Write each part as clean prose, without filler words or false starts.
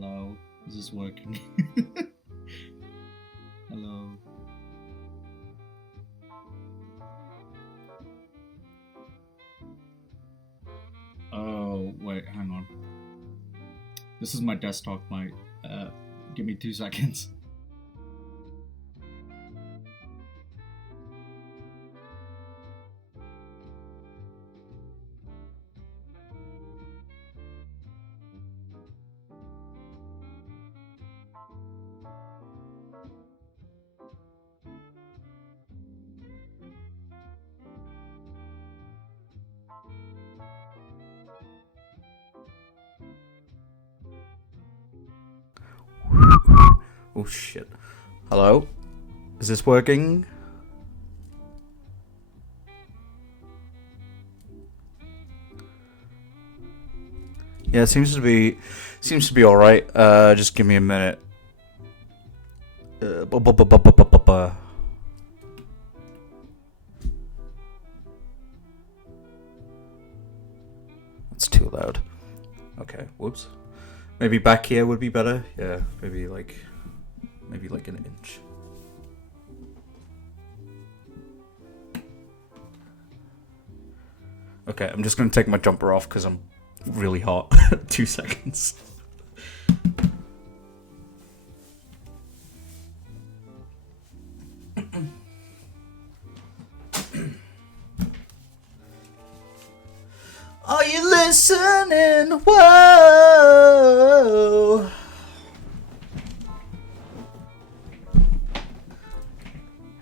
Hello, is this working? Hello. Oh, wait, hang on. This is my desktop, mate. Give me 2 seconds. Oh shit. Hello? Is this working? Yeah, it seems to be alright. Just give me a minute. That's too loud. Okay, whoops. Maybe back here would be better. Yeah, maybe like an inch. Okay, I'm just gonna take my jumper off because I'm really hot. 2 seconds. Are you listening? Whoa.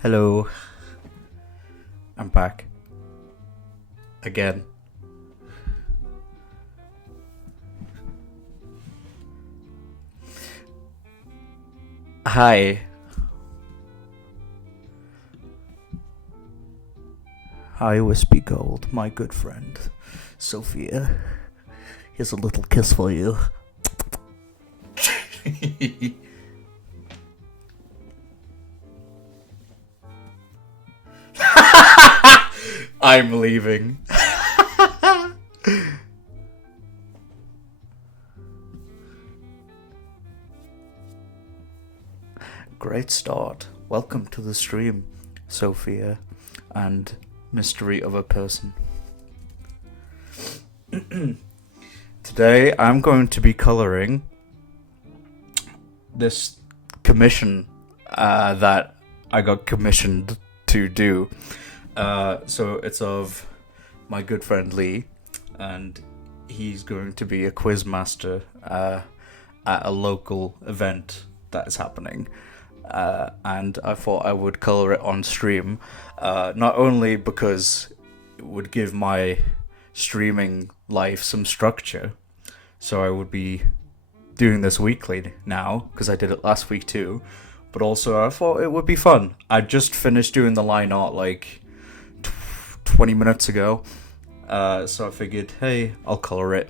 Hello. I'm back. Again. Hi. Hi, Wispy Gold, my good friend. Sophia, here's a little kiss for you. I'm leaving. Great start. Welcome to the stream, Sophia, and mystery of a person. Today I'm going to be coloring this commission that I got commissioned to do. So it's of my good friend Lee, and he's going to be a quiz master at a local event that is happening. And I thought I would color it on stream, not only because it would give my streaming life some structure, so I would be doing this weekly now because I did it last week too, but also I thought it would be fun. I just finished doing the line art like 20 minutes ago, so I figured, hey, I'll color it.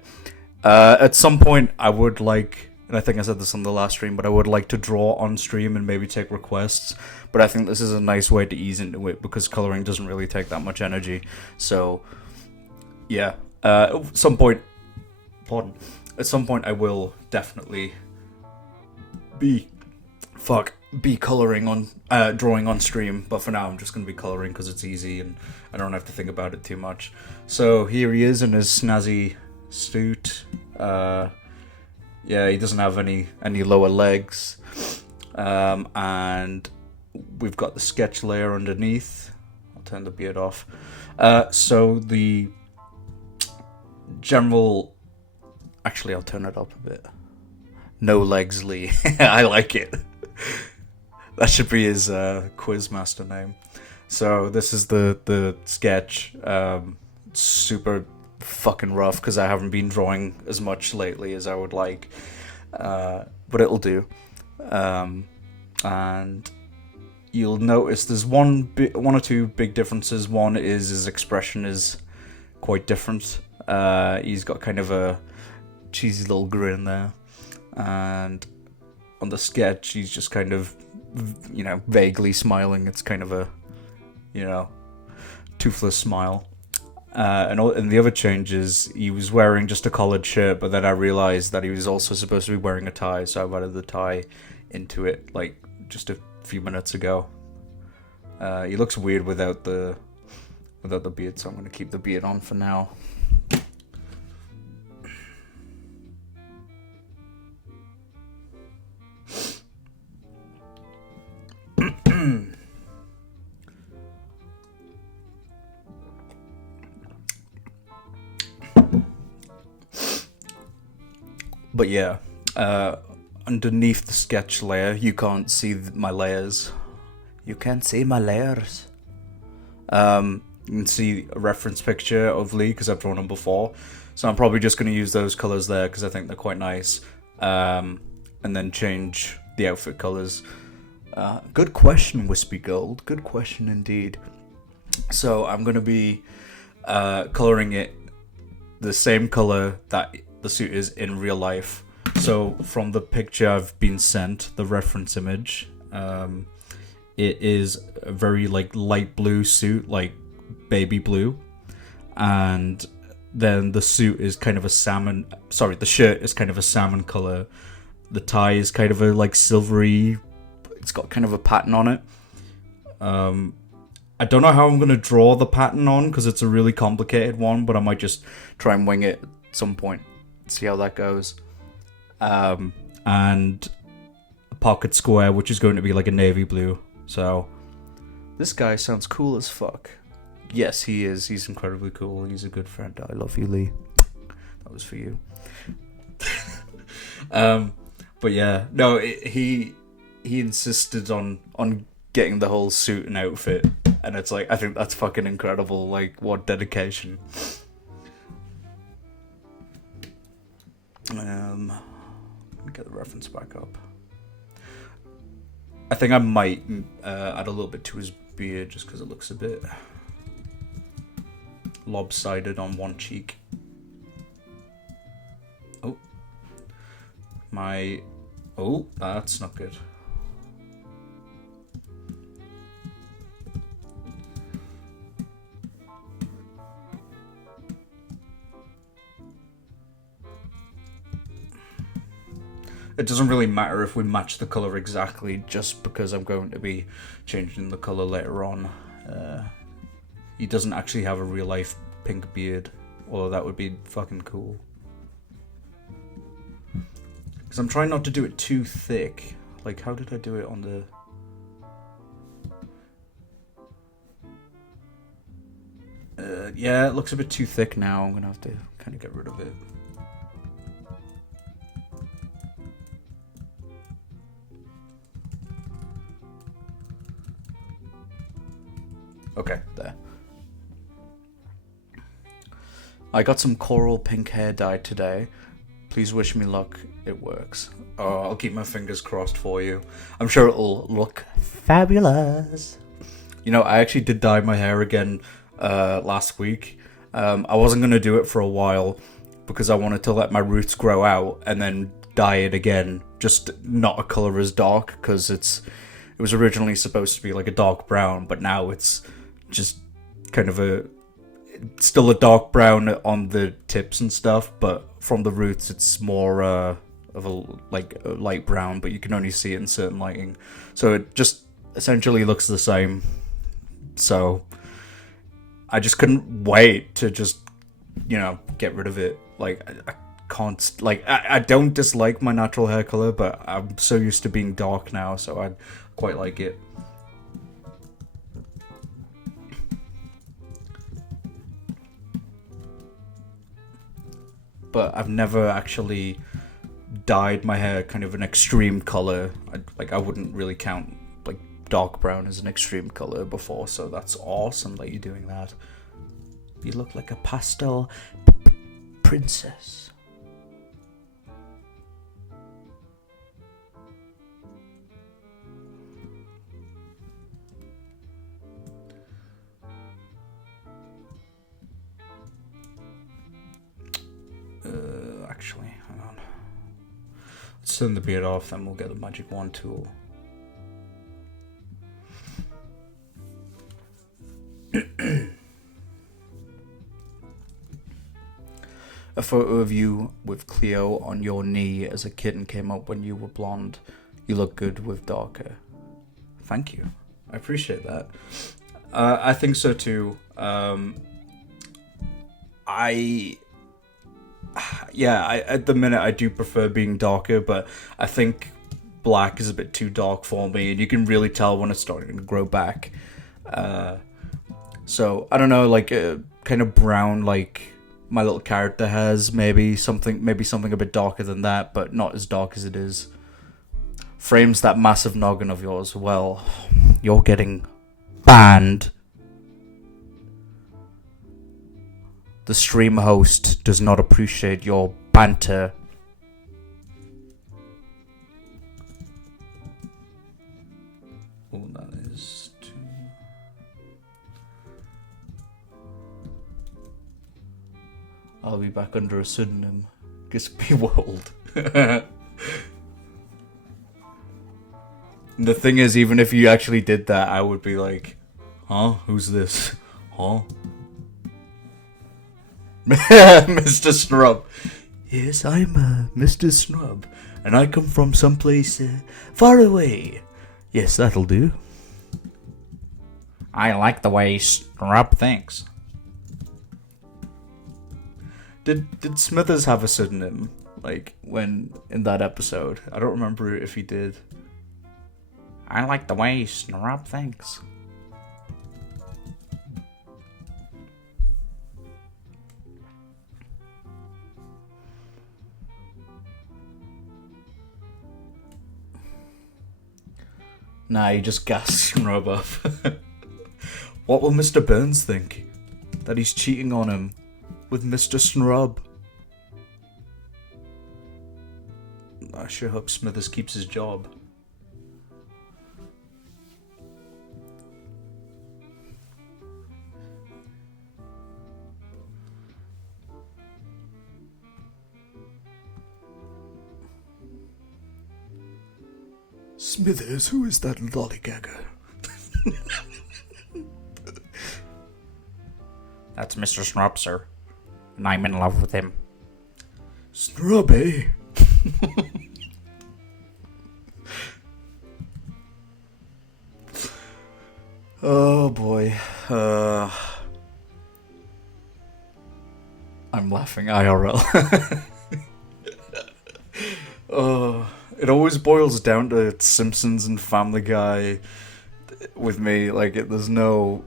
At some point I would like, and I think I said this on the last stream, but I would like to draw on stream and maybe take requests, but I think this is a nice way to ease into it because coloring doesn't really take that much energy. So yeah, at some point I will definitely be coloring on, drawing on stream, but for now I'm just going to be coloring because it's easy and I don't have to think about it too much. So here he is in his snazzy suit. Yeah, he doesn't have any lower legs, and we've got the sketch layer underneath. I'll turn the beard off. So the general... Actually, I'll turn it up a bit. No Legs Lee. I like it. That should be his quizmaster name. So this is the sketch. Super fucking rough because I haven't been drawing as much lately as I would like. But it'll do. And you'll notice there's one or two big differences. One is his expression is quite different. He's got kind of a cheesy little grin there, and on the sketch he's just kind of, vaguely smiling. It's kind of a, toothless smile. And the other changes, he was wearing just a collared shirt, but then I realized that he was also supposed to be wearing a tie, so I added the tie into it like just a few minutes ago. He looks weird without the beard, so I'm gonna keep the beard on for now. But yeah, underneath the sketch layer, you can't see my layers. You can't see my layers. You can see a reference picture of Lee because I've drawn him before. So I'm probably just going to use those colours there because I think they're quite nice. And then change the outfit colours. Good question, Wispy Gold. Good question indeed. So I'm going to be colouring it the same colour that the suit is in real life. So from the picture I've been sent, the reference image, it is a very like light blue suit, like baby blue, and then the suit is kind of a salmon. Sorry, the shirt is kind of a salmon color. The tie is kind of a like silvery. It's got kind of a pattern on it. I don't know how I'm gonna draw the pattern on because it's a really complicated one, but I might just try and wing it at some point. See how that goes. And a pocket square, which is going to be like a navy blue. So this guy sounds cool as fuck. Yes, he is. He's incredibly cool. He's a good friend. I love you, Lee. That was for you. But yeah, no, he insisted on getting the whole suit and outfit, and it's like, I think that's fucking incredible. Like, what dedication. Let me get the reference back up. I think I might add a little bit to his beard just because it looks a bit lopsided on one cheek. Oh, that's not good. It doesn't really matter if we match the colour exactly, just because I'm going to be changing the colour later on. He doesn't actually have a real life pink beard, although that would be fucking cool. Because I'm trying not to do it too thick. Like, how did I do it on the... yeah, it looks a bit too thick now. I'm going to have to kind of get rid of it. Okay, there. I got some coral pink hair dye today. Please wish me luck. It works. Oh, I'll keep my fingers crossed for you. I'm sure it'll look fabulous. You know, I actually did dye my hair again last week. I wasn't going to do it for a while because I wanted to let my roots grow out and then dye it again. Just not a colour as dark, because it was originally supposed to be like a dark brown, but now it's just kind of still a dark brown on the tips and stuff, but from the roots it's more of a light brown, but you can only see it in certain lighting, so it just essentially looks the same. So I just couldn't wait to just, you know, get rid of it. Like, I can't, like, I don't dislike my natural hair color, but I'm so used to being dark now, so I quite like it. But I've never actually dyed my hair kind of an extreme color. I wouldn't really count like dark brown as an extreme color before, so that's awesome that you're doing that. You look like a pastel princess. Actually, hang on. Let's turn the beard off, then we'll get the magic wand tool. A photo of you with Cleo on your knee as a kitten came up when you were blonde. You look good with darker. Thank you. I appreciate that. I think so too. At the minute I do prefer being darker, but I think black is a bit too dark for me, and you can really tell when it's starting to grow back. So I don't know, like kind of brown, like my little character has, maybe something a bit darker than that, but not as dark as it is. Frames that massive noggin of yours. Well, you're getting banned. The stream host does not appreciate your banter. Oh, that is too... I'll be back under a pseudonym. Guess be world. The thing is, even if you actually did that, I would be like, huh? Who's this? Huh? Mr. Snrub. Yes, I'm Mr. Snrub, and I come from someplace far away. Yes, that'll do. I like the way Snrub thinks. Did Smithers have a pseudonym, like, when in that episode? I don't remember if he did. I like the way Snrub thinks. Nah, you just gas Snrub up. What will Mr. Burns think? That he's cheating on him with Mr. Snrub? I sure hope Smithers keeps his job. Smithers, who is that lollygagger? That's Mr. Snrub, sir. And I'm in love with him. Snrub, eh? Oh boy. I'm laughing IRL. It always boils down to Simpsons and Family Guy with me. Like, there's no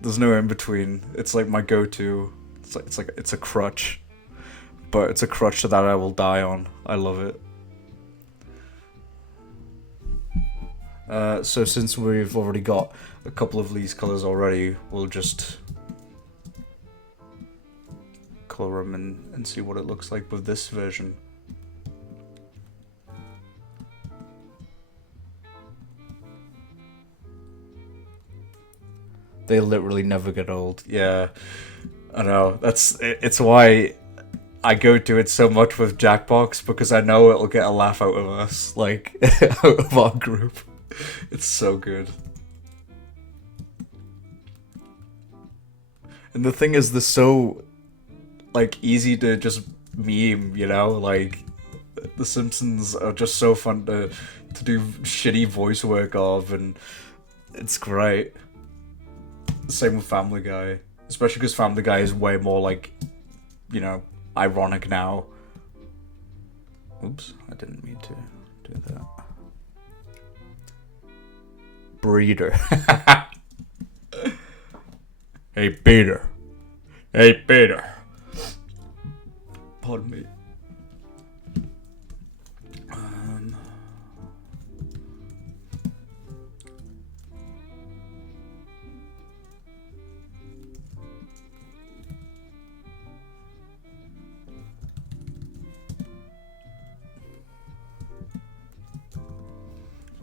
in between. It's like my go-to. It's a crutch, but it's a crutch that I will die on. I love it. So since we've already got a couple of these colors already, we'll just color them and see what it looks like with this version. They literally never get old. Yeah, I know. It's why I go to it so much with Jackbox, because I know it'll get a laugh out of us, like, out of our group. It's so good. And the thing is, they're so, like, easy to just meme, you know? Like, The Simpsons are just so fun to do shitty voice work of, and it's great. Same with Family Guy, especially because Family Guy is way more, like, you know, ironic now. Oops, I didn't mean to do that. Breeder. Hey, Peter. Hey, Peter. Pardon me.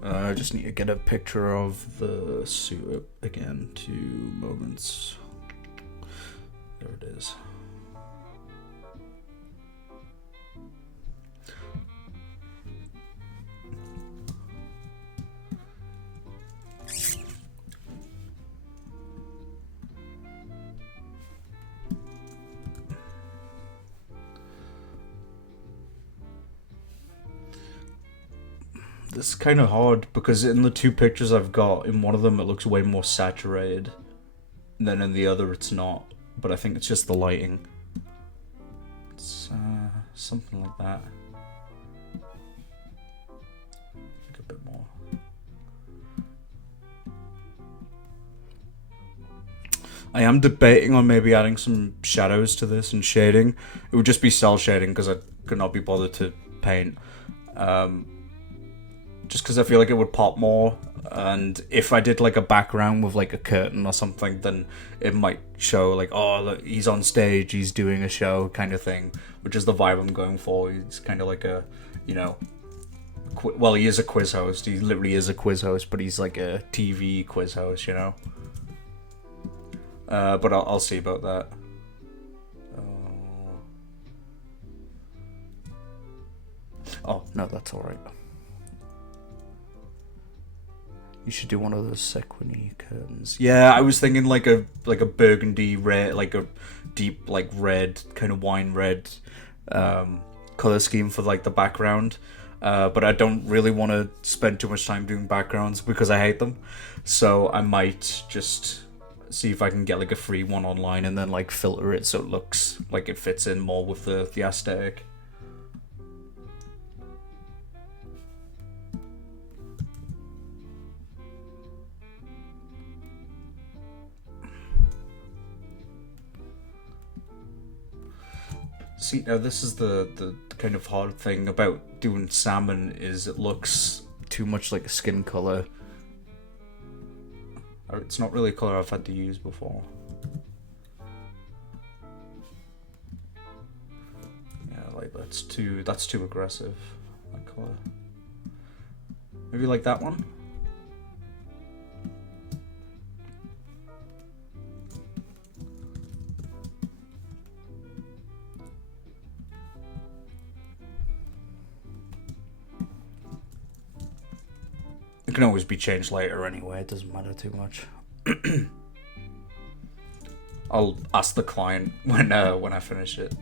I just need to get a picture of the suit again. 2 moments. There it is. This is kind of hard because in the two pictures I've got, in one of them it looks way more saturated, and then in the other it's not. But I think it's just the lighting. It's something like that. Like a bit more. I am debating on maybe adding some shadows to this and shading. It would just be cell shading because I could not be bothered to paint. Just because I feel like it would pop more, and if I did like a background with like a curtain or something, then it might show like, oh look, he's on stage, he's doing a show kind of thing, which is the vibe I'm going for. He's kind of like a, you know, well, he is a quiz host, he literally is a quiz host, but he's like a TV quiz host, you know. But I'll see about that. Oh no, that's alright. You should do one of those sequiny curtains. Yeah, I was thinking like a burgundy red, like a deep like red, kind of wine red color scheme for like the background. But I don't really want to spend too much time doing backgrounds because I hate them. So I might just see if I can get like a free one online and then like filter it so it looks like it fits in more with the aesthetic. See, now this is the kind of hard thing about doing salmon is it looks too much like a skin color. It's not really a color I've had to use before. Yeah, like that's too aggressive, that color. Maybe like that one? It can always be changed later anyway, it doesn't matter too much. I'll ask the client when I finish it.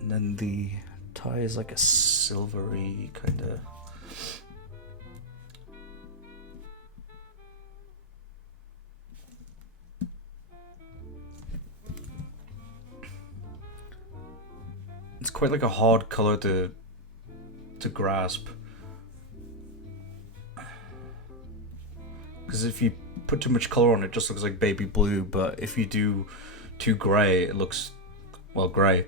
And then the tie is like a silvery kind of... It's quite like a hard color to grasp, because if you put too much color on it, just looks like baby blue. But if you do too grey, it looks, well, grey.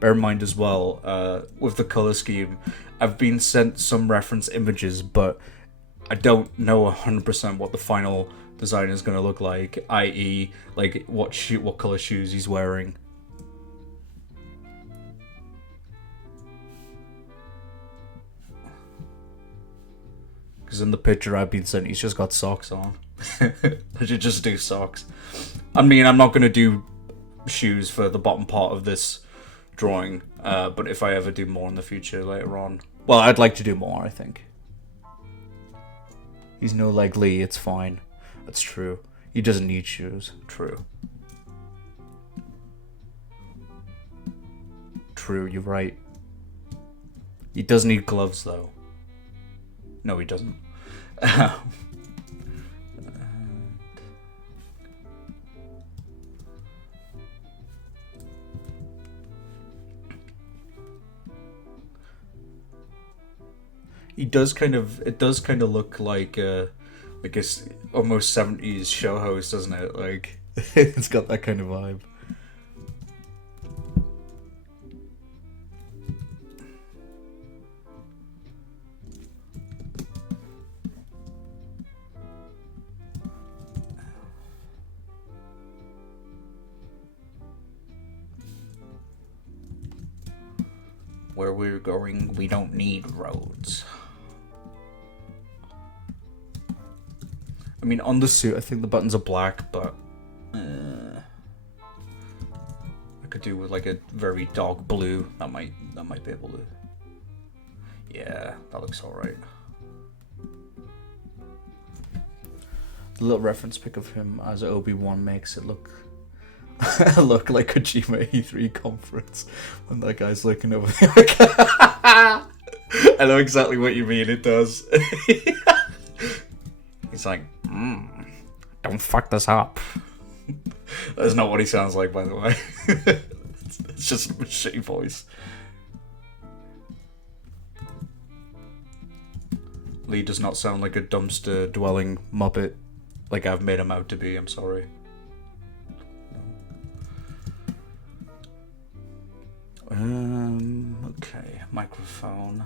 Bear in mind as well, with the color scheme, I've been sent some reference images, but I don't know 100% what the final design is going to look like, i.e. like what color shoes he's wearing. Because in the picture I've been sent, he's just got socks on. I should just do socks. I mean, I'm not going to do shoes for the bottom part of this drawing, but if I ever do more in the future later on, well, I'd like to do more, I think. He's no like Lee, it's fine. That's true. He doesn't need shoes. True. True, you're right. He does need gloves though. No, he doesn't. It does kind of look like a almost 70s show host, doesn't it? Like, it's got that kind of vibe. Where we're going, we don't need roads. I mean, on the suit, I think the buttons are black, but I could do with like a very dark blue. That might be able to. Yeah, that looks alright. The little reference pic of him as Obi-Wan makes it look look like a Kojima E3 conference when that guy's looking over there. I know exactly what you mean, it does. He's like, don't fuck this up. That's not what he sounds like, by the way. It's just a shitty voice. Lee does not sound like a dumpster-dwelling muppet like I've made him out to be, I'm sorry. Okay, microphone.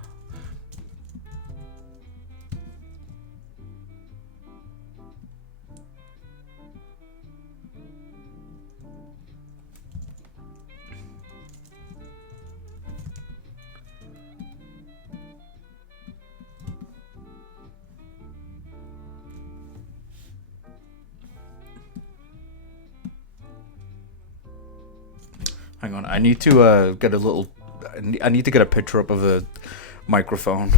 Hang on, I need to get a little. I need to get a picture up of the microphone.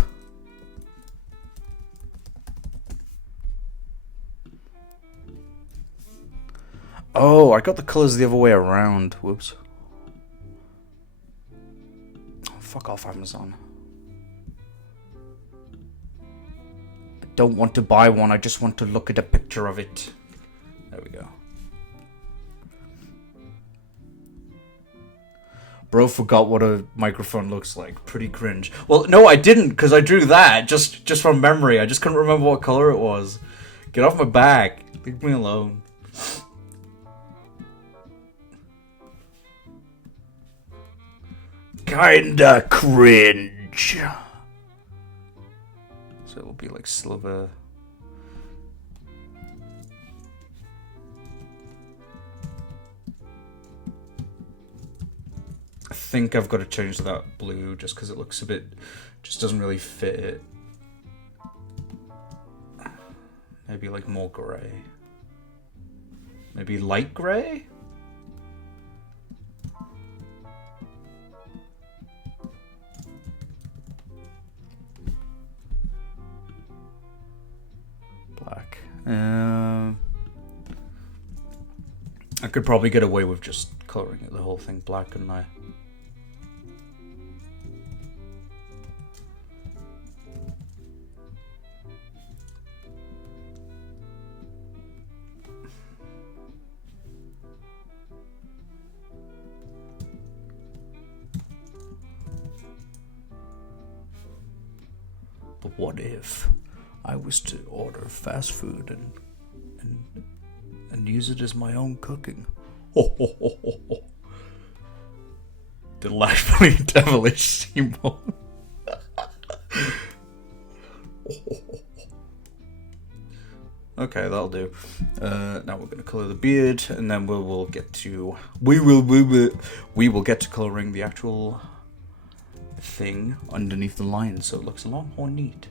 Oh, I got the colors the other way around. Whoops. Oh, fuck off, Amazon. I don't want to buy one, I just want to look at a picture of it. There we go. Bro forgot what a microphone looks like. Pretty cringe. Well, no, I didn't, because I drew that just from memory. I just couldn't remember what color it was. Get off my back. Leave me alone. Kinda cringe. So it'll be like silver. I think I've got to change that blue just because it looks a bit, just doesn't really fit it. Maybe like more grey. Maybe light grey? Black. I could probably get away with just colouring it the whole thing black, couldn't I? But what if I was to order fast food and use it as my own cooking? Delightfully devilish, Simon. Okay, that'll do. Now we're gonna color the beard, and then we will get to we will get to coloring the actual thing underneath the line, so it looks a lot more neat.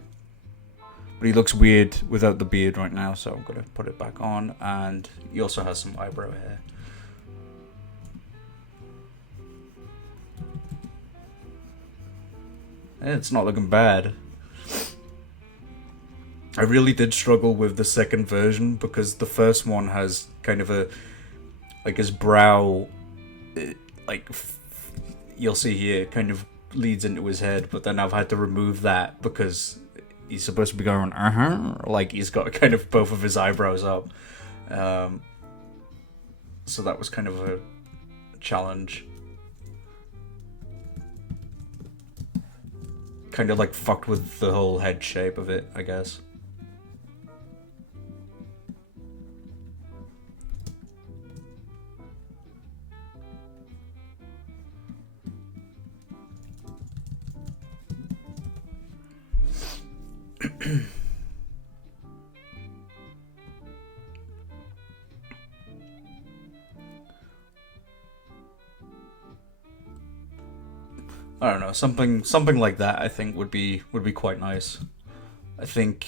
But he looks weird without the beard right now, so I'm gonna put it back on, and he also has some eyebrow hair. It's not looking bad. I really did struggle with the second version because the first one has kind of a, like his brow, like you'll see here, kind of leads into his head, but then I've had to remove that because he's supposed to be going, like he's got kind of both of his eyebrows up. So that was kind of a challenge. Kind of like fucked with the whole head shape of it, I guess. I don't know, something like that I think would be quite nice. I think,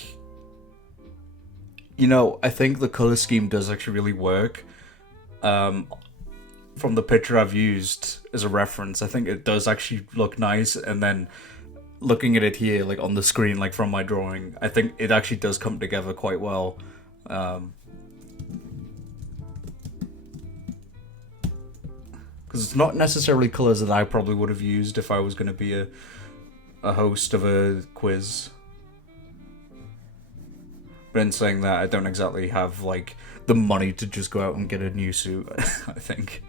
you know, I think the color scheme does actually really work. from the picture I've used as a reference, I think it does actually look nice. And then looking at it here, like on the screen, like from my drawing, I think it actually does come together quite well. Because it's not necessarily colors that I probably would have used if I was going to be a host of a quiz. But in saying that, I don't exactly have like the money to just go out and get a new suit. I think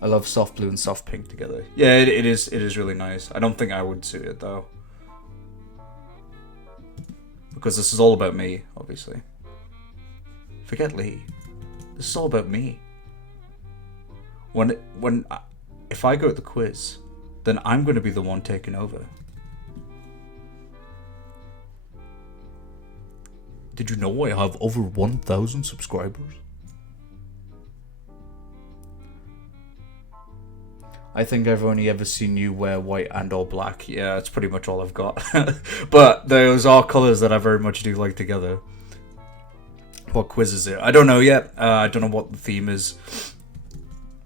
I love soft blue and soft pink together. Yeah, it is really nice. I don't think I would suit it though, because this is all about me, obviously. Forget Lee. This is all about me. If I go at the quiz, then I'm going to be the one taking over. Did you know I have over 1,000 subscribers? I think I've only ever seen you wear white and or black. Yeah, that's pretty much all I've got. But those are colours that I very much do like together. What quiz is it? I don't know yet. I don't know what the theme is.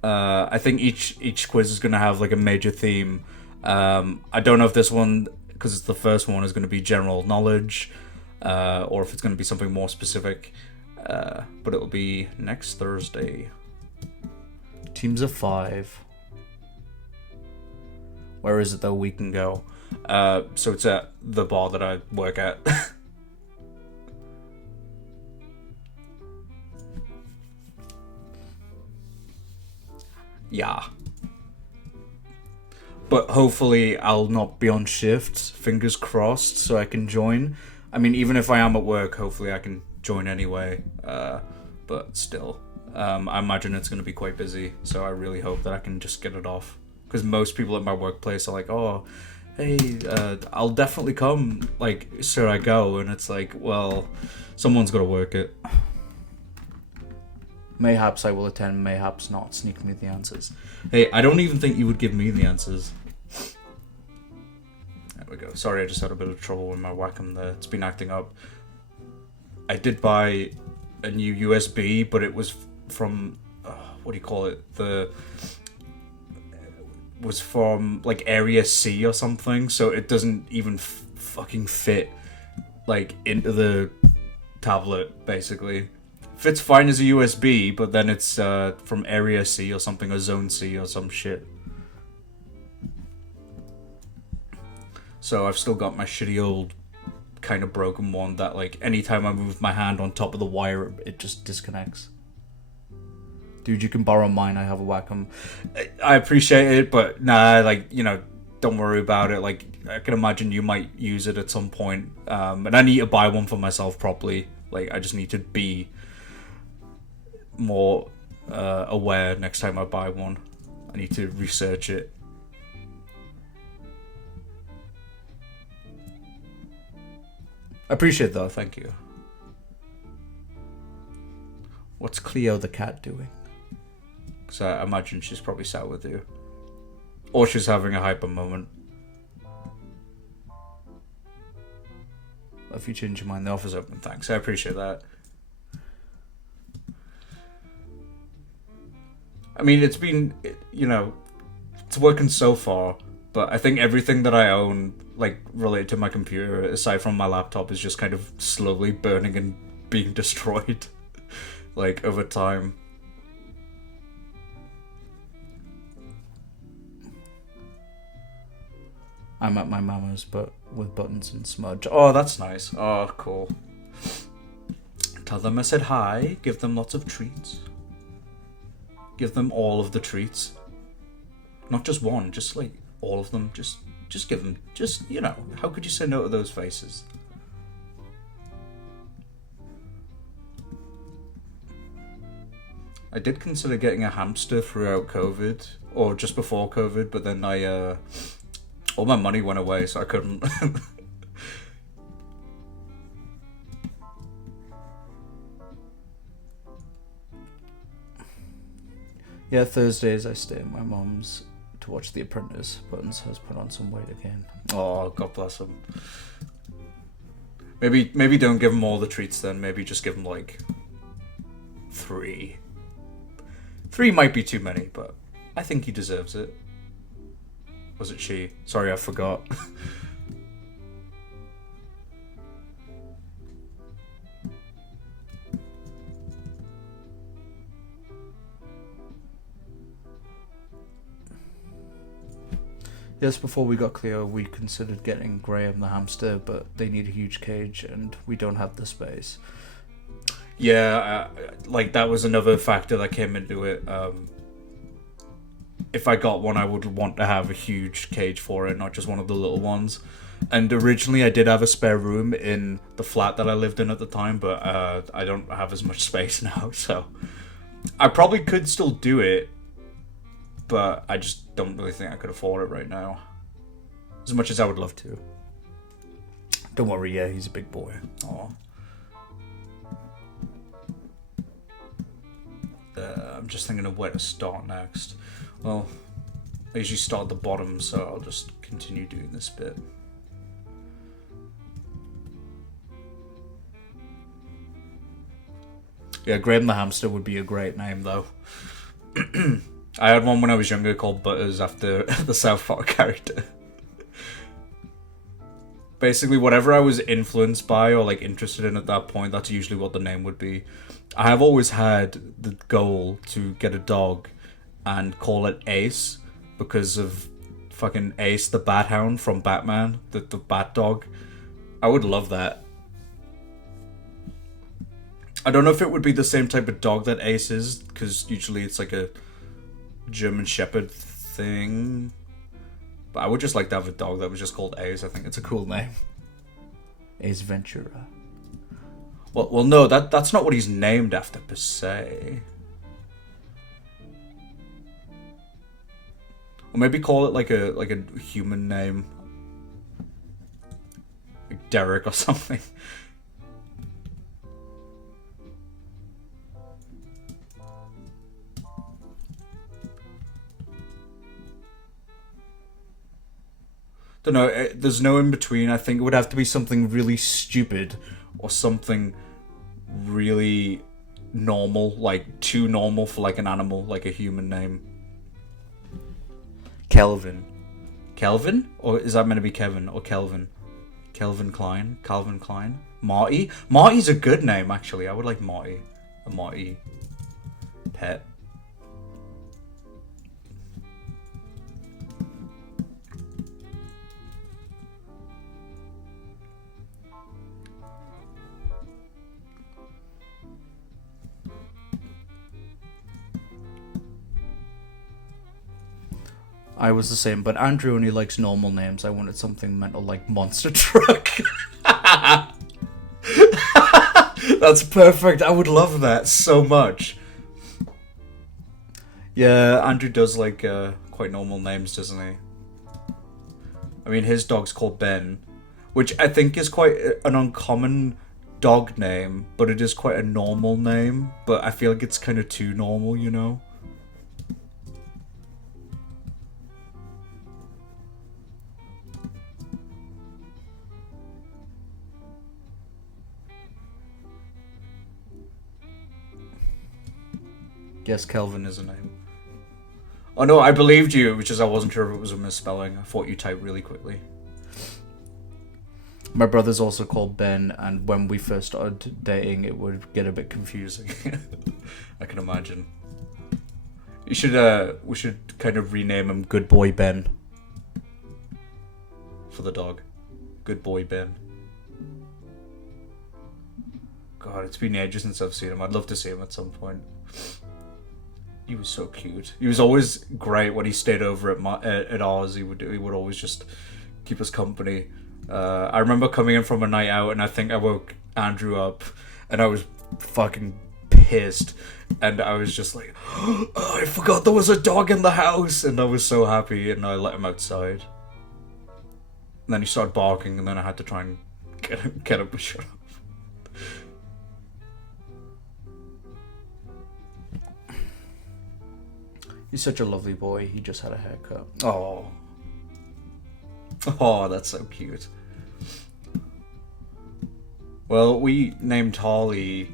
I think each quiz is going to have like a major theme. I don't know if this one, because it's the first one, is going to be general knowledge, or if it's going to be something more specific. But it'll be next Thursday. Teams of 5. Where is it though we can go? So it's at the bar that I work at. Yeah. But hopefully I'll not be on shift, fingers crossed, so I can join. I mean, even if I am at work, hopefully I can join anyway. But still, I imagine it's going to be quite busy, so I really hope that I can just get it off. Because most people at my workplace are like, oh, hey, I'll definitely come, like, so I go. And it's like, well, someone's got to work it. Mayhaps I will attend, mayhaps not. Sneak me the answers. Hey, I don't even think you would give me the answers. There we go. Sorry, I just had a bit of trouble with my Wacom there. It's been acting up. I did buy a new USB, but it was from, what do you call it? Was from like Area C or something, so it doesn't even fucking fit like into the tablet, basically. Fits fine as a USB, but then it's from Area C or something, or Zone C or some shit. So I've still got my shitty old kind of broken one that, like, anytime I move my hand on top of the wire, it just disconnects. Dude, you can borrow mine, I have a Wacom. I appreciate it, but nah, like, you know, don't worry about it. Like, I can imagine you might use it at some point. And I need to buy one for myself properly. Like, I just need to be more aware next time I buy one. I need to research it. I appreciate it though, thank you. What's Cleo the cat doing? Because I imagine she's probably sat with you. Or she's having a hyper moment. If you change your mind, the offer's open, thanks. I appreciate that. I mean, it's been, you know, it's working so far, but I think everything that I own, like, related to my computer, aside from my laptop, is just kind of slowly burning and being destroyed, like, over time. I'm at my mama's, but with buttons and smudge. Oh, that's nice. Oh, cool. Tell them I said hi, give them lots of treats. Give them all of the treats. Not just one, just like all of them. Just give them, just, you know, how could you say no to those faces? I did consider getting a hamster throughout COVID, or just before COVID, but then all my money went away, so I couldn't. Yeah, Thursdays I stay at my mum's to watch The Apprentice. Buttons has put on some weight again. Oh, God bless him. Maybe don't give him all the treats then. Maybe just give him like 3 3 might be too many, but I think he deserves it. Was it she? Sorry, I forgot. Yes, before we got Cleo, we considered getting Graham the hamster, but they need a huge cage, and we don't have the space. Yeah, like that was another factor that came into it. If I got one, I would want to have a huge cage for it, not just one of the little ones. And originally, I did have a spare room in the flat that I lived in at the time, but I don't have as much space now, so I probably could still do it, but I just don't really think I could afford it right now. As much as I would love to. Don't worry, yeah, he's a big boy. Aw. I'm just thinking of where to start next. Well, I usually start at the bottom, so I'll just continue doing this bit. Yeah, Graham the hamster would be a great name, though. I had one when I was younger called Butters after the South Park character. Basically, whatever I was influenced by or like interested in at that point, that's usually what the name would be. I have always had the goal to get a dog and call it Ace because of fucking Ace the Bat Hound from Batman, the bat dog. I would love that. I don't know if it would be the same type of dog that Ace is, because usually it's like a German Shepherd thing. But I would just like to have a dog that was just called Ace. I think it's a cool name. Ace Ventura. Well, no, that's not what he's named after per se. Or maybe call it like a human name, like Derek or something. Don't know, there's no in between. I think it would have to be something really stupid or something really normal, like too normal for like an animal, like a human name. Kelvin. Kelvin? Or is that meant to be Kevin or Kelvin? Kelvin Klein? Calvin Klein? Marty? Marty's a good name, actually. I would like Marty. A Marty pet. I was the same, but Andrew only likes normal names. I wanted something mental like Monster Truck. That's perfect. I would love that so much. Yeah, Andrew does like quite normal names, doesn't he? I mean, his dog's called Ben, which I think is quite an uncommon dog name, but it is quite a normal name. But I feel like it's kind of too normal, you know? Yes, Kelvin is a name. Oh no, I believed you, which is I wasn't sure if it was a misspelling. I thought you typed really quickly. My brother's also called Ben, and when we first started dating, it would get a bit confusing. I can imagine. We should kind of rename him Good Boy Ben. For the dog. Good Boy Ben. God, it's been ages since I've seen him. I'd love to see him at some point. He was so cute. He was always great when he stayed over at ours. He would always just keep us company. I remember coming in from a night out, and I think I woke Andrew up, and I was fucking pissed, and I was just like, oh, I forgot there was a dog in the house, and I was so happy, and I let him outside. And then he started barking, and then I had to try and get him to shut up. He's such a lovely boy. He just had a haircut. Oh. Oh, that's so cute. Well, we named Harley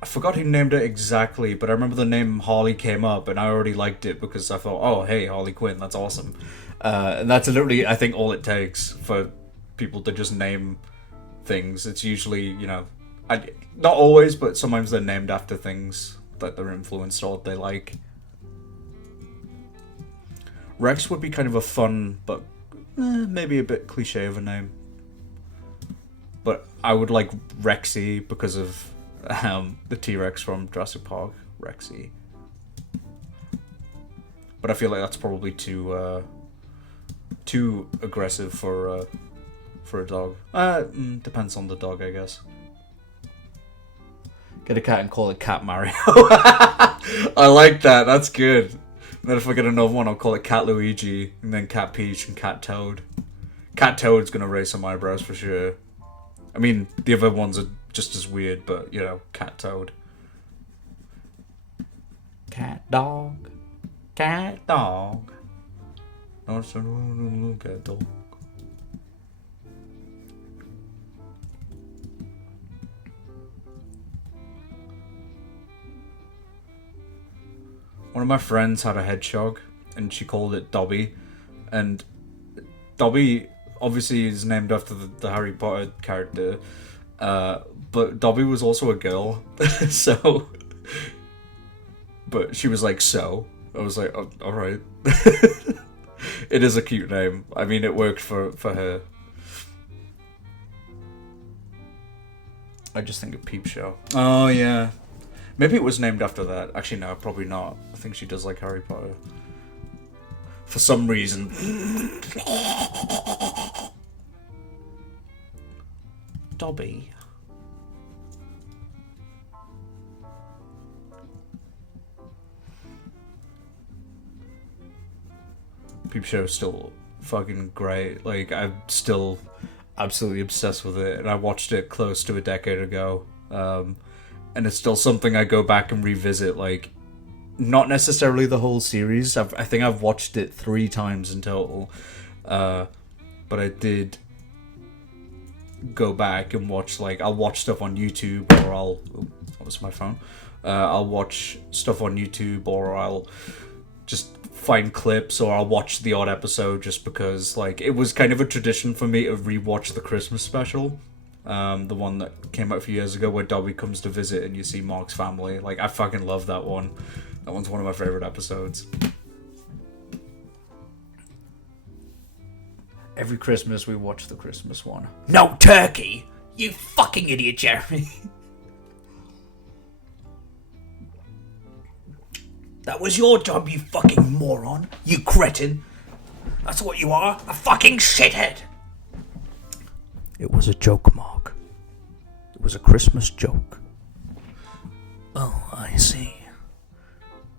I forgot who named it exactly, but I remember the name Harley came up, and I already liked it because I thought, oh, hey, Harley Quinn, that's awesome. And that's literally, I think, all it takes for people to just name things. It's usually, not always, but sometimes they're named after things that they're influenced or they like. Rex would be kind of a fun, but maybe a bit cliche of a name. But I would like Rexy because of the T-Rex from Jurassic Park, Rexy. But I feel like that's probably too aggressive for a dog. Depends on the dog, I guess. Get a cat and call it Cat Mario. I like that. That's good. And then if I get another one, I'll call it Cat Luigi, and then Cat Peach and Cat Toad. Cat Toad's gonna raise some eyebrows for sure. I mean, the other ones are just as weird, but, Cat Toad. Cat dog. Cat dog. Cat dog. One of my friends had a hedgehog, and she called it Dobby. And Dobby obviously is named after the Harry Potter character, but Dobby was also a girl, so. But she was like, so. I was like, oh, alright. It is a cute name. I mean, it worked for her. I just think of Peep Show. Oh, yeah. Maybe it was named after that. Actually, no, probably not. I think she does like Harry Potter. For some reason. Dobby. Peep Show is still fucking great. Like, I'm still absolutely obsessed with it. And I watched it close to a decade ago. And it's still something I go back and revisit, like, not necessarily the whole series. I think I've watched it 3 times in total. But I did go back and watch, like, I'll watch stuff on YouTube, or I'll... Oh, that was my phone. I'll watch stuff on YouTube, or I'll just find clips, or I'll watch the odd episode just because, like, it was kind of a tradition for me to rewatch the Christmas special. The one that came out a few years ago where Dobby comes to visit and you see Mark's family. Like, I fucking love that one. That one's one of my favorite episodes. Every Christmas we watch the Christmas one. No turkey! You fucking idiot, Jeremy! That was your job, you fucking moron! You cretin! That's what you are! A fucking shithead! It was a joke, Mark. It was a Christmas joke. Oh, I see.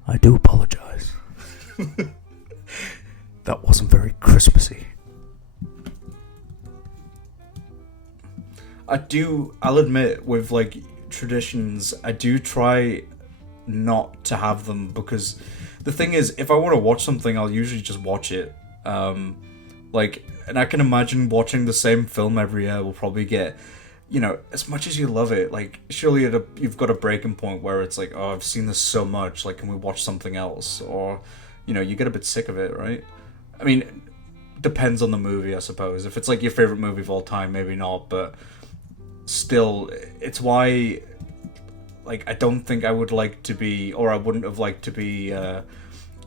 I do apologize. That wasn't very Christmassy. I'll admit, with, like, traditions, I do try not to have them, because the thing is, if I want to watch something, I'll usually just watch it. And I can imagine watching the same film every year will probably get, as much as you love it, like, surely you've got a breaking point where it's like, oh, I've seen this so much, like, can we watch something else? Or, you get a bit sick of it, right? I mean, depends on the movie, I suppose. If it's, like, your favorite movie of all time, maybe not, but still, it's why, like, I don't think I would like to be, or I wouldn't have liked to be a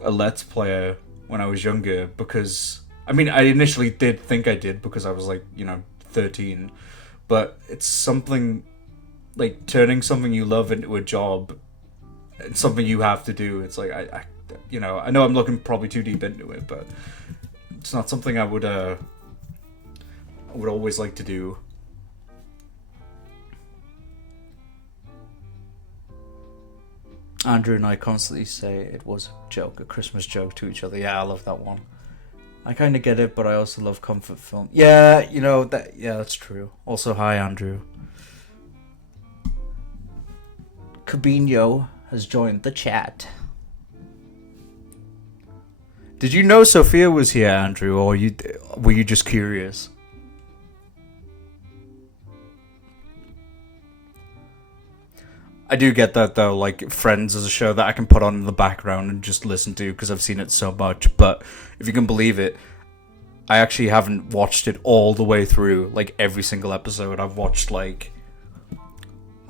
Let's Player when I was younger, because... I mean, I initially did think I did because I was, like, 13. But it's something, like, turning something you love into a job. It's something you have to do. It's like, I know I'm looking probably too deep into it, but it's not something I would always like to do. Andrew and I constantly say it was a joke, a Christmas joke to each other. Yeah, I love that one. I kind of get it, but I also love comfort film. Yeah, that's true. Also, hi, Andrew. Cabinho has joined the chat. Did you know Sophia was here, Andrew, or were you just curious? I do get that though. Like Friends is a show that I can put on in the background and just listen to because I've seen it so much. But if you can believe it, I actually haven't watched it all the way through, like every single episode. I've watched like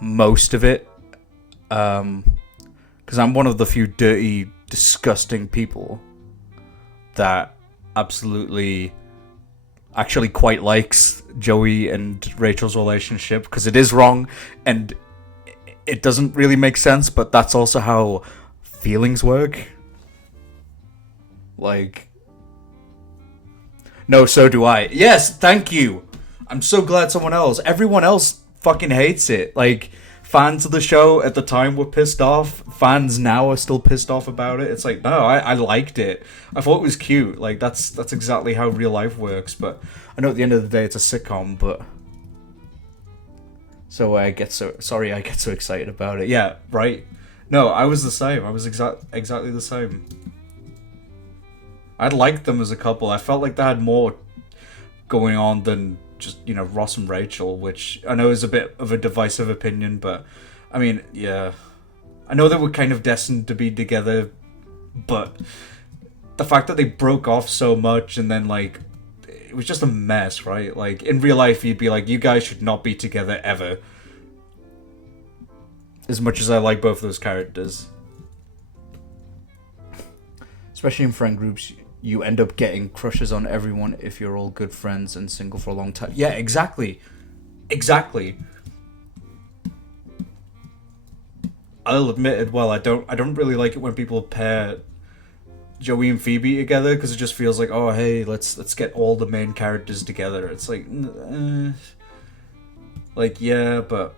most of it, because I'm one of the few dirty, disgusting people that absolutely actually quite likes Joey and Rachel's relationship, because it is wrong and it doesn't really make sense, but that's also how feelings work. Like, no, so do I. Yes, thank you. I'm so glad everyone else fucking hates it. Like, fans of the show at the time were pissed off. Fans now are still pissed off about it. It's like, no, I liked it. I thought it was cute. Like, that's exactly how real life works. But I know at the end of the day it's a sitcom, but... So I get so excited about it. Yeah, right? No, I was the same. I was exactly the same. I liked them as a couple. I felt like they had more going on than just, Ross and Rachel, which I know is a bit of a divisive opinion, but I mean, yeah. I know they were kind of destined to be together, but the fact that they broke off so much and then, like, it was just a mess, right? Like, in real life, you'd be like, you guys should not be together ever. As much as I like both those characters. Especially in friend groups, you end up getting crushes on everyone if you're all good friends and single for a long time. Yeah, exactly. Exactly. I'll admit it. Well, I don't really like it when people pair Joey and Phoebe together, because it just feels like, oh hey, let's get all the main characters together. It's like, like, yeah, but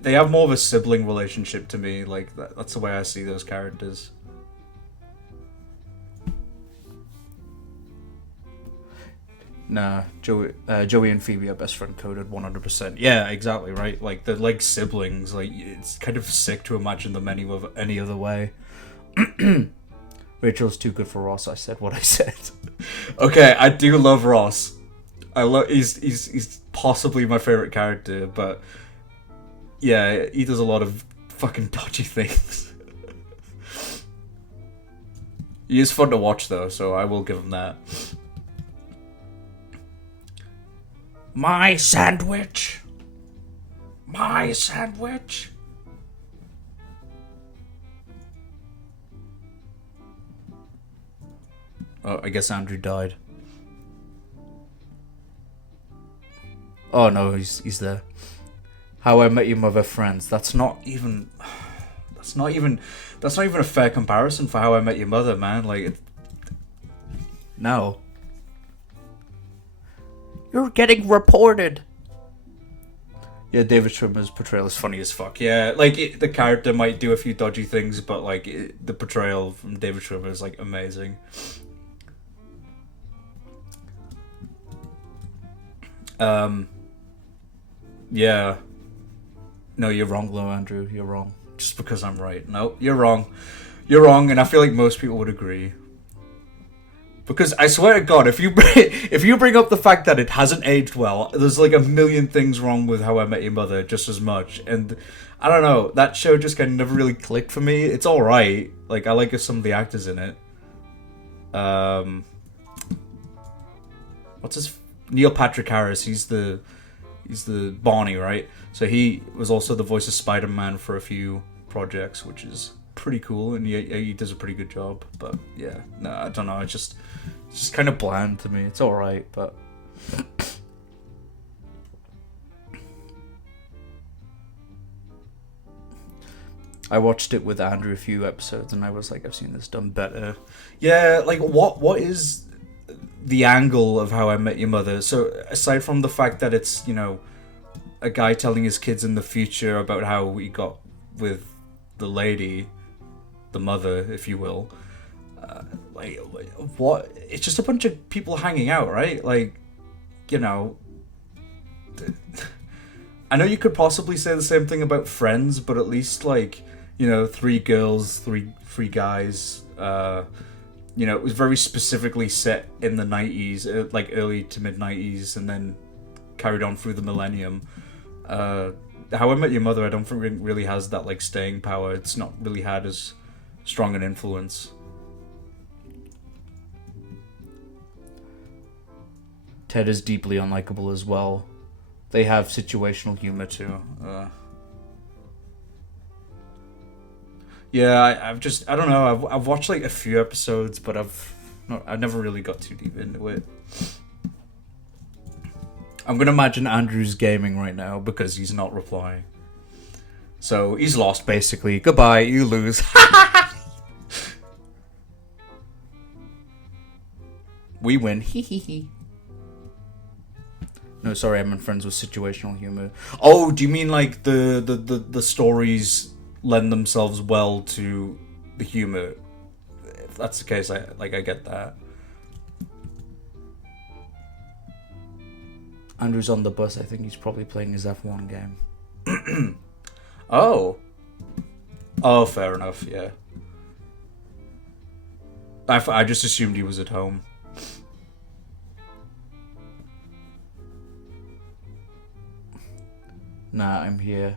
they have more of a sibling relationship to me. Like that's the way I see those characters. Nah, Joey and Phoebe are best friend coded 100%. Yeah, exactly, right? Like, they're like siblings. Like, it's kind of sick to imagine them any other way. Rachel's too good for Ross. I said what I said. Okay, I do love Ross. He's possibly my favorite character, but yeah, he does a lot of fucking dodgy things. He is fun to watch though, so I will give him that. My sandwich. My sandwich. Oh, I guess Andrew died. Oh no, he's there. How I Met Your Mother friends. That's not even a fair comparison for How I Met Your Mother, man. Like, no. You're getting reported. Yeah, David Schwimmer's portrayal is funny as fuck. Yeah, like, the character might do a few dodgy things, but like the portrayal from David Schwimmer is like amazing. Yeah. No, you're wrong, though, Andrew. You're wrong. Just because I'm right. No, you're wrong. You're wrong, and I feel like most people would agree. Because I swear to God, if you bring up the fact that it hasn't aged well, there's like a million things wrong with How I Met Your Mother just as much. And I don't know, that show just kind of never really clicked for me. It's all right. Like, I like some of the actors in it. Neil Patrick Harris. He's the Barney, right? So he was also the voice of Spider-Man for a few projects, which is pretty cool, and he does a pretty good job. But yeah, no, I don't know. It's just kind of bland to me. It's all right, but I watched it with Andrew a few episodes, and I was like, I've seen this done better. Yeah, like what is the angle of How I Met Your Mother? So aside from the fact that it's, a guy telling his kids in the future about how he got with the lady, the mother, if you will, like what? It's just a bunch of people hanging out, right? Like, I know you could possibly say the same thing about Friends, but at least, like, 3 girls, three guys. It was very specifically set in the 90s, like early to mid 90s, and then carried on through the millennium. How I Met Your Mother, I don't think it really has that like staying power. It's not really had as strong an influence. Ted is deeply unlikable as well. They have situational humor too. Yeah, I don't know. I've watched like a few episodes, but I never really got too deep into it. I'm gonna imagine Andrew's gaming right now because he's not replying. So he's lost basically. Goodbye, you lose. We win. Hee. No, sorry, I meant friends with situational humor. Oh, do you mean like the stories lend themselves well to the humor? If that's the case, I get that. Andrew's on the bus. I think he's probably playing his F1 game. Oh, fair enough. Yeah, I just assumed he was at home. Nah, I'm here.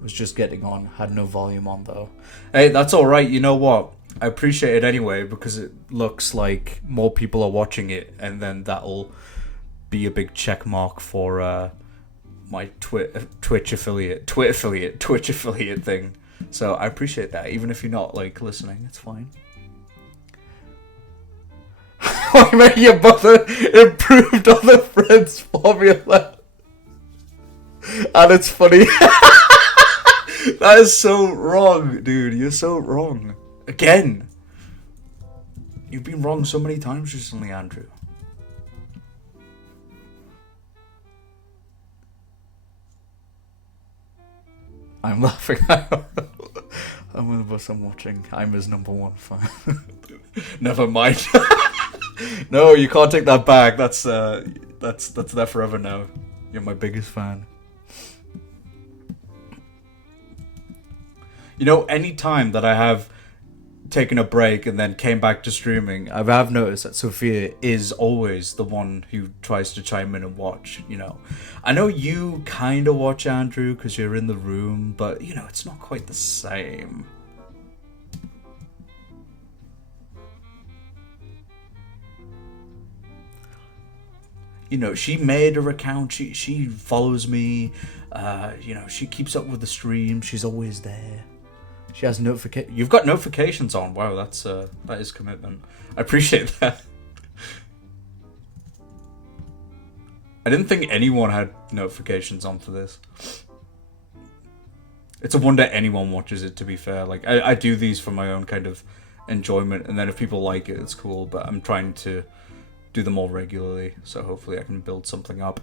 Was just getting on. Had no volume on though. Hey, that's all right. You know what? I appreciate it anyway because it looks like more people are watching it, and then that'll be a big check mark for my Twitch affiliate thing. So I appreciate that, even if you're not like listening. It's fine. I made your brother improved on the Friends formula, and it's funny. That is so wrong, dude. You're so wrong. Again. You've been wrong so many times recently, Andrew. I'm laughing. I'm on the bus. I'm watching. I'm his number one fan. Never mind. No, you can't take that back. That's there forever now. You're my biggest fan. You know, any time that I have taken a break and then came back to streaming, I have noticed that Sophia is always the one who tries to chime in and watch, you know. I know you kind of watch, Andrew, because you're in the room, but, you know, it's not quite the same. You know, she made her account, she follows me, you know, she keeps up with the stream, she's always there. She has You've got notifications on. Wow, that is commitment. I appreciate that. I didn't think anyone had notifications on for this. It's a wonder anyone watches it, to be fair. Like, I do these for my own kind of enjoyment, and then if people like it, it's cool, but I'm trying to do them more regularly, so hopefully I can build something up.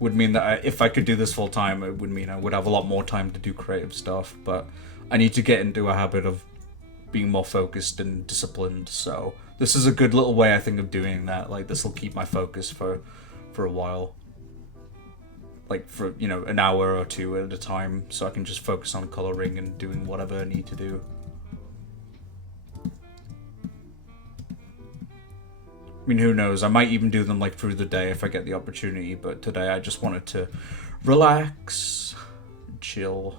Would mean that if I could do this full time, it would mean I would have a lot more time to do creative stuff, but I need to get into a habit of being more focused and disciplined, so this is a good little way, I think, of doing that. Like, this will keep my focus for a while. Like, for, you know, an hour or two at a time, so I can just focus on colouring and doing whatever I need to do. I mean, who knows? I might even do them like through the day if I get the opportunity, but today I just wanted to relax, chill.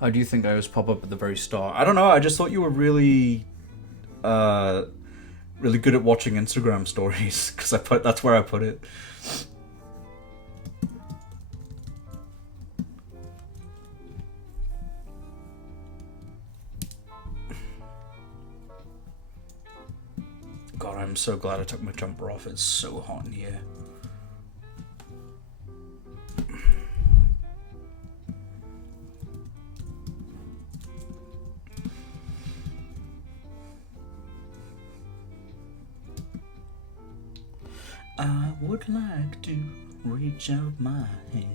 How do you think I always pop up at the very start? I don't know, I just thought you were really good at watching Instagram stories, because that's where I put it. God, I'm so glad I took my jumper off. It's so hot in here. I would like to reach out my hand.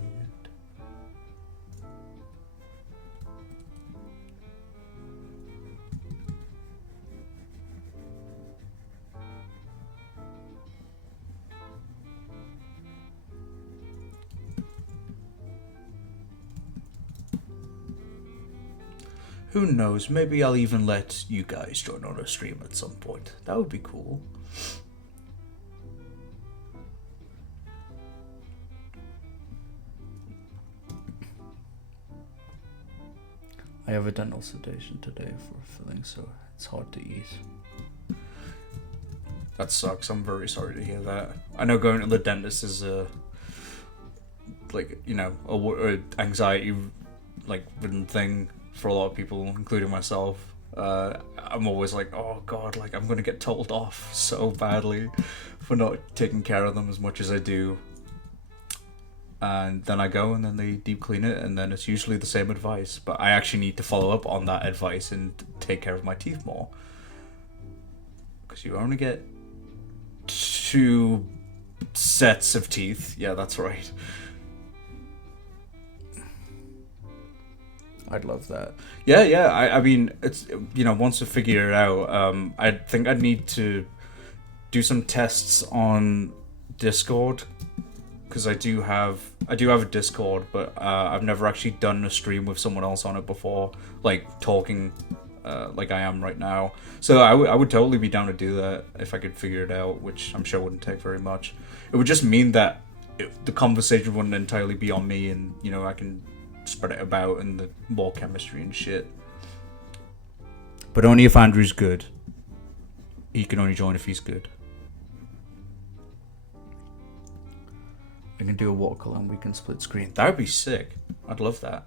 Who knows? Maybe I'll even let you guys join on a stream at some point. That would be cool. I have a dental sedation today for filling, so it's hard to eat. That sucks. I'm very sorry to hear that. I know going to the dentist is a anxiety ridden thing for a lot of people, including myself. I'm always like, oh god, like I'm gonna get told off so badly for not taking care of them as much as I do. And then I go and then they deep clean it, and then it's usually the same advice, but I actually need to follow up on that advice and take care of my teeth more, because you only get 2 sets of teeth. Yeah, that's right. I'd love that. Yeah. I mean, it's, once I figure it out, I think I'd need to do some tests on Discord, because I do have a Discord, but I've never actually done a stream with someone else on it before, like talking like I am right now. So I would totally be down to do that if I could figure it out, which I'm sure wouldn't take very much. It would just mean that the conversation wouldn't entirely be on me, and I can spread it about and the more chemistry and shit. But only if Andrew's good. He can only join if he's good. I can do a watercolor and we can split screen. That would be sick. I'd love that.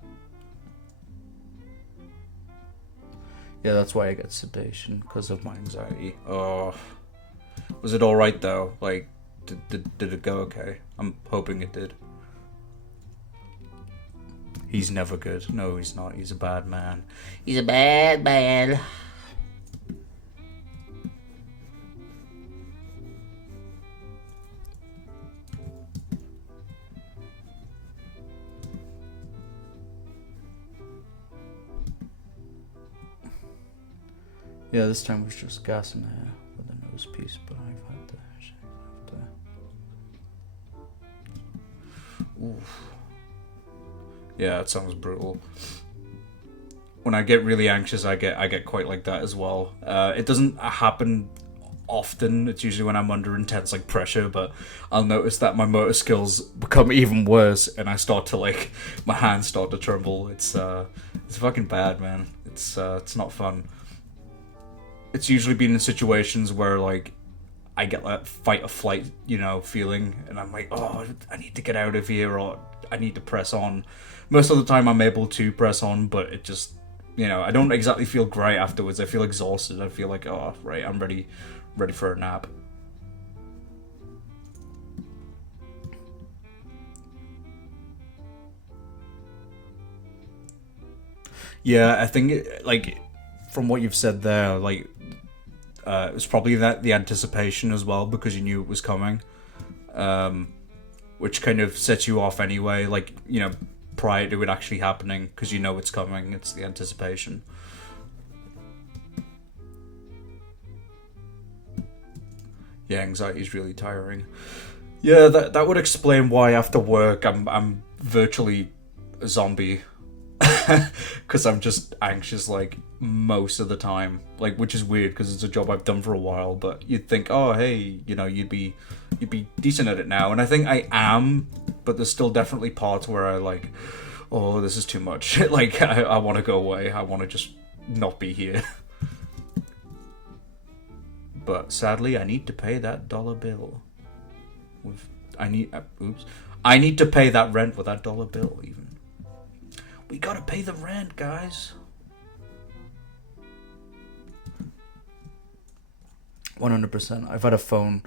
Yeah, that's why I get sedation, because of my anxiety. Oh, was it all right though? Like, did it go okay? I'm hoping it did. He's never good. No, he's not. He's a bad man. He's a bad man. Yeah, this time was just gas in the hair with a nose piece, but I've had the shave after. Oof. Yeah, it sounds brutal. When I get really anxious, I get quite like that as well. It doesn't happen often. It's usually when I'm under intense pressure, but I'll notice that my motor skills become even worse, and I start to my hands start to tremble. It's fucking bad, man. It's not fun. It's usually been in situations where I get that fight or flight, feeling, and I'm like, oh, I need to get out of here, or I need to press on. Most of the time I'm able to press on, but it just, I don't exactly feel great afterwards. I feel exhausted. I feel like, oh, right, I'm ready for a nap. Yeah, I think, from what you've said there, it was probably the anticipation as well, because you knew it was coming, which kind of sets you off anyway, prior to it actually happening, because you know it's coming. It's the anticipation. Yeah, anxiety is really tiring. Yeah, that would explain why after work I'm virtually a zombie. Because I'm just anxious most of the time, which is weird because it's a job I've done for a while. But you'd think, oh hey, you'd be decent at it now, and I think I am. But there's still definitely parts where I oh, this is too much. I want to go away. I want to just not be here. But sadly, I need to pay that dollar bill. I need to pay that rent with that dollar bill even. We gotta pay the rent, guys. 100%. I've had phones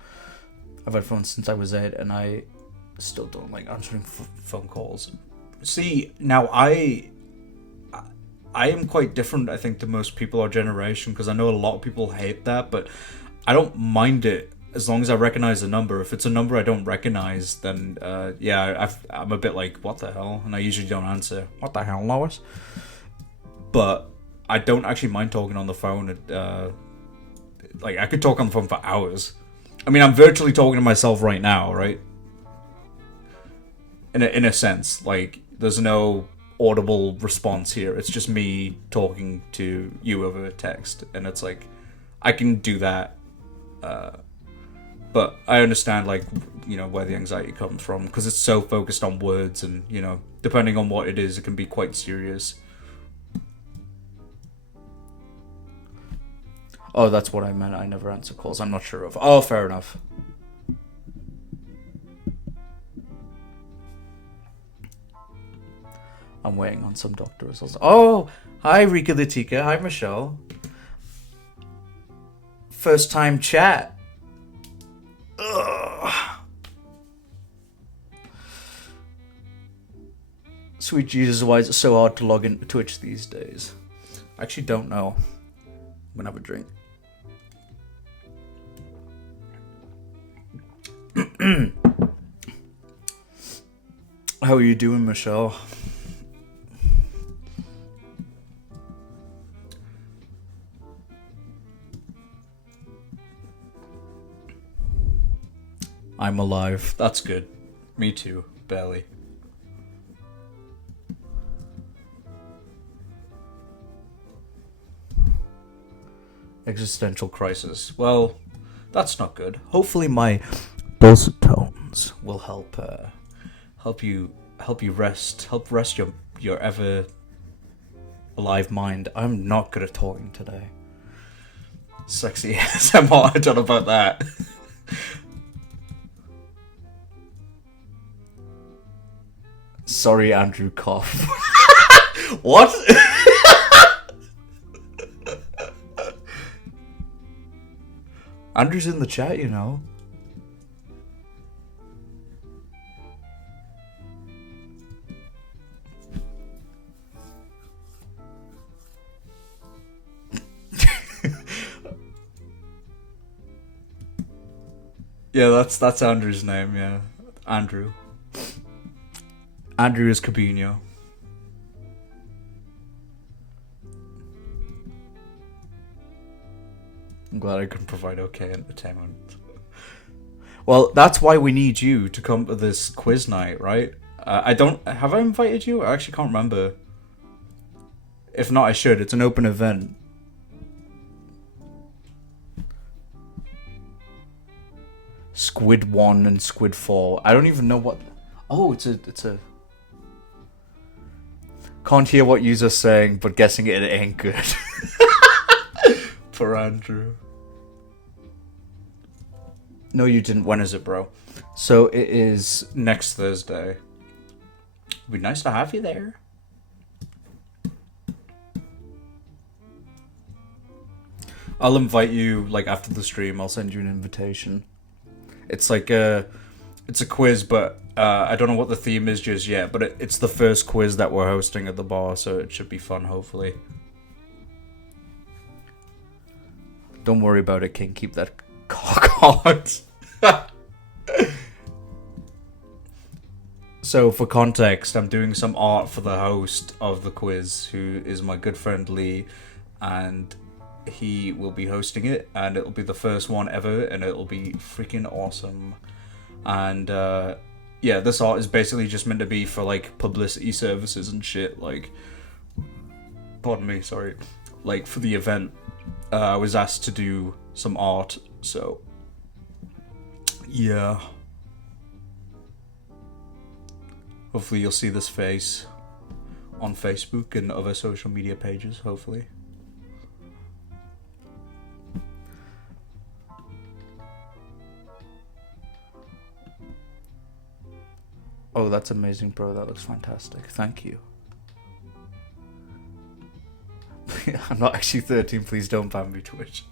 since I was 8, and I still don't like answering phone calls. See, now I am quite different, I think, to most people our generation, because I know a lot of people hate that, but I don't mind it as long as I recognize the number. If it's a number I don't recognize, then I'm a bit like, what the hell? And I usually don't answer. What the hell, Lois? But I don't actually mind talking on the phone. I could talk on the phone for hours. I mean, I'm virtually talking to myself right now, right? In a sense, there's no audible response here. It's just me talking to you over text, and it's like I can do that, but I understand like where the anxiety comes from, because it's so focused on words, and depending on what it is, it can be quite serious. Oh, that's what I meant. I never answer calls. I'm not sure of. Oh, fair enough. I'm waiting on some doctor results. Oh, hi Rika the Tika. Hi Michelle. First time chat. Ugh. Sweet Jesus, why is it so hard to log into Twitch these days? I actually don't know. I'm gonna have a drink. How are you doing, Michelle? I'm alive. That's good. Me too. Barely. Existential crisis. Well, that's not good. Hopefully my dulcet tones will help you rest your ever alive mind. I'm not good at talking today. Sexy ASMR, I don't know about that. Sorry, Andrew cough. What? Andrew's in the chat, Yeah, that's Andrew's name, yeah. Andrew. Andrew is Cabinho. I'm glad I can provide okay entertainment. Well, that's why we need you to come to this quiz night, right? Have I invited you? I actually can't remember. If not, I should. It's an open event. Squid 1 and Squid 4. I don't even know what... Oh, it's a... Can't hear what user's saying, but guessing it ain't good. For Andrew. No, you didn't. When is it, bro? So it is next Thursday. It'd be nice to have you there. I'll invite you, like, after the stream. I'll send you an invitation. It's like it's a quiz, but I don't know what the theme is just yet. But it's the first quiz that we're hosting at the bar, so it should be fun, hopefully. Don't worry about it, King. Keep that cock on. So, for context, I'm doing some art for the host of the quiz, who is my good friend Lee, and he will be hosting it, and it'll be the first one ever, and it'll be freaking awesome. And yeah, this art is basically just meant to be for like publicity services and shit. Like, pardon me, sorry. Like, for the event, I was asked to do some art, so yeah. Hopefully you'll see this face on Facebook and other social media pages, hopefully. Oh, that's amazing, bro. That looks fantastic. Thank you. I'm not actually 13. Please don't ban me, Twitch.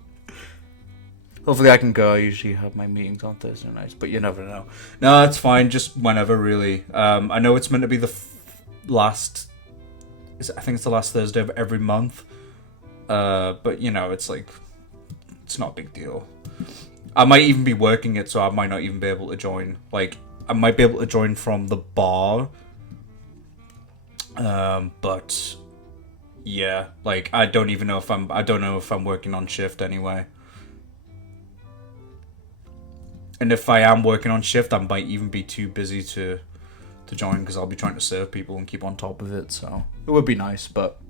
Hopefully I can go. I usually have my meetings on Thursday nights, but you never know. No, it's fine. Just whenever, really. I know it's meant to be the last... I think it's the last Thursday of every month. But, you know, it's like... It's not a big deal. I might even be working it, so I might not even be able to join. Like, I might be able to join from the bar. But... Yeah, like, I don't even know if I don't know if I'm working on shift anyway. And if I am working on shift, I might even be too busy to to join because I'll be trying to serve people and keep on top of it. So it would be nice, but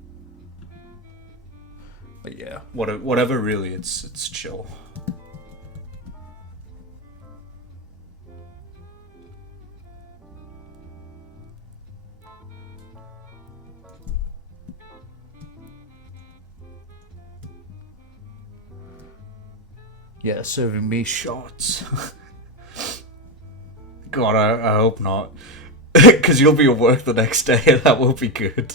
yeah, whatever. Really, it's chill. Yeah, serving me shots. God, I hope not. Because you'll be at work the next day, that will be good.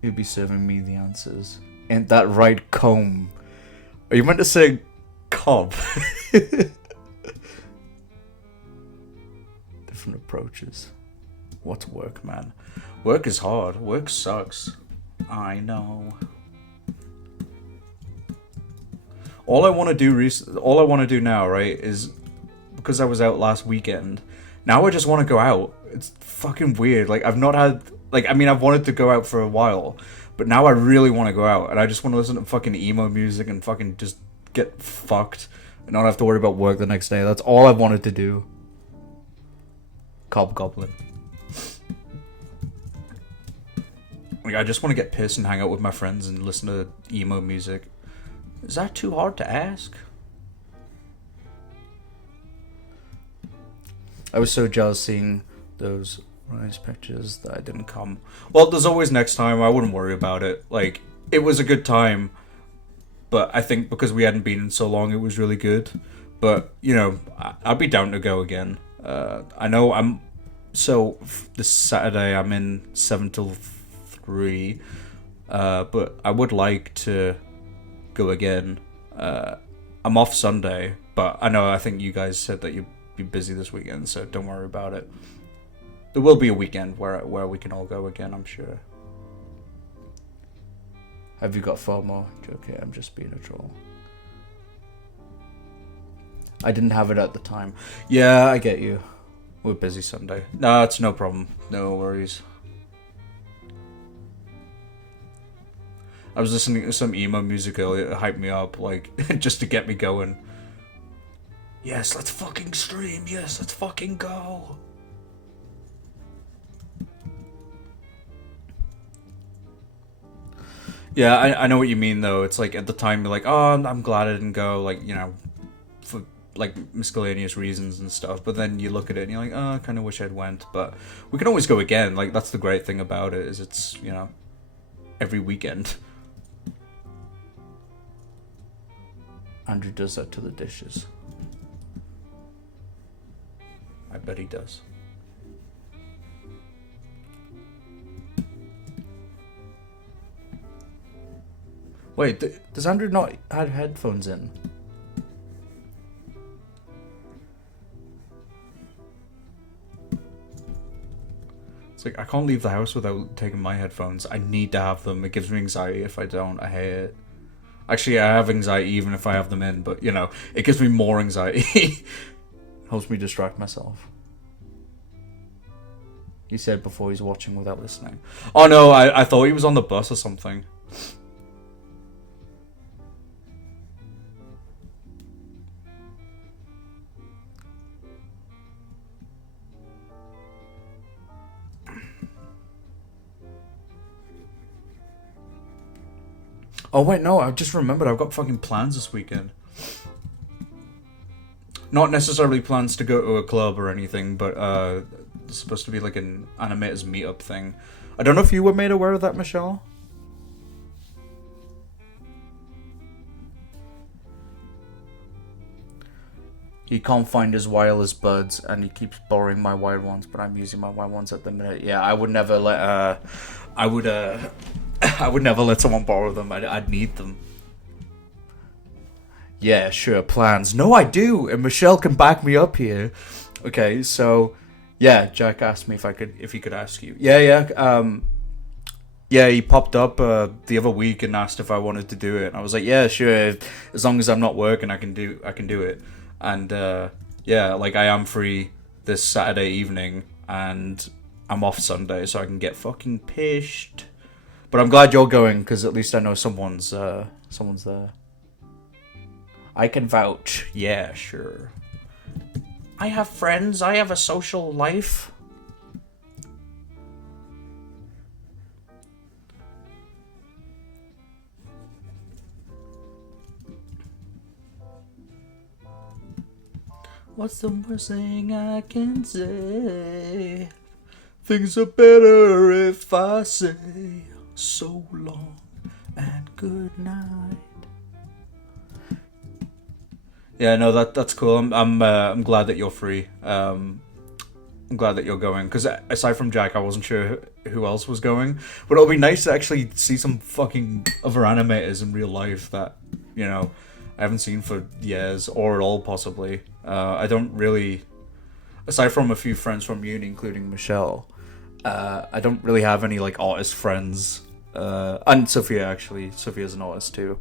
You'll be serving me the answers. Ain't that right, comb? Are you meant to say cob? Different approaches. What's work, man? Work is hard. Work sucks. I know. All I want to do now, right, is because I was out last weekend. Now I just want to go out. It's fucking weird. Like I've not had I've wanted to go out for a while, but now I really want to go out and I just want to listen to fucking emo music and fucking just get fucked and not have to worry about work the next day. That's all I wanted to do. Cobgoblin. Like I just want to get pissed and hang out with my friends and listen to emo music. Is that too hard to ask? I was so jealous seeing those nice pictures that I didn't come. Well, there's always next time. I wouldn't worry about it. Like, it was a good time. But I think because we hadn't been in so long, it was really good. But, you know, I'd be down to go again. I know I'm... So, this Saturday, I'm in 7 till 3. But I would like to go again. I'm off Sunday, but I think you guys said that you'd be busy this weekend, so don't worry about it. There will be a weekend where we can all go again, I'm sure. Have you got FOMO? Okay, I'm just being a troll. I didn't have it at the time. Yeah, I get you. We're busy Sunday. No, it's no problem. No worries. I was listening to some emo music earlier. It hyped me up, like, just to get me going. Yes, let's fucking stream. Yes, let's fucking go. Yeah, I know what you mean, though. It's like, at the time, you're like, oh, I'm glad I didn't go, like, you know, for, like, miscellaneous reasons and stuff. But then you look at it and you're like, oh, I kind of wish I'd went. But we can always go again. Like, that's the great thing about it, is it's, you know, every weekend. Andrew does that to the dishes. I bet he does. Wait, does Andrew not have headphones in? It's like, I can't leave the house without taking my headphones. I need to have them. It gives me anxiety if I don't. I hate it. Actually, I have anxiety even if I have them in, but, you know, it gives me more anxiety. Helps me distract myself. He said before he's watching without listening. Oh no, I thought he was on the bus or something. Oh wait, no, I just remembered I've got fucking plans this weekend. Not necessarily plans to go to a club or anything, but it's supposed to be like an animators meetup thing. I don't know if you were made aware of that, Michelle? He can't find his wireless buds and he keeps borrowing my wired ones, but I'm using my wired ones at the minute. Yeah, I would never let I would never let someone borrow them. I'd need them. Yeah, sure, plans. No, I do, and Michelle can back me up here. Okay, so yeah, Jack asked me if he could ask you. Yeah, he popped up the other week and asked if I wanted to do it. And I was like, yeah, sure, as long as I'm not working, I can do it. And yeah, like I am free this Saturday evening, and I'm off Sunday, so I can get fucking pissed. But I'm glad you're going, because at least I know someone's there. I can vouch. Yeah, sure. I have friends. I have a social life. What's the worst thing I can say? Things are better if I say so long and good night. Yeah, no, that's cool. I'm glad that you're free. I'm glad that you're going, because aside from Jack, I wasn't sure who else was going. But it'll be nice to actually see some fucking other animators in real life that, you know, I haven't seen for years or at all, possibly. I don't really, aside from a few friends from uni, including Michelle, I don't really have any like artist friends. And Sophia, actually. Sophia's an artist too.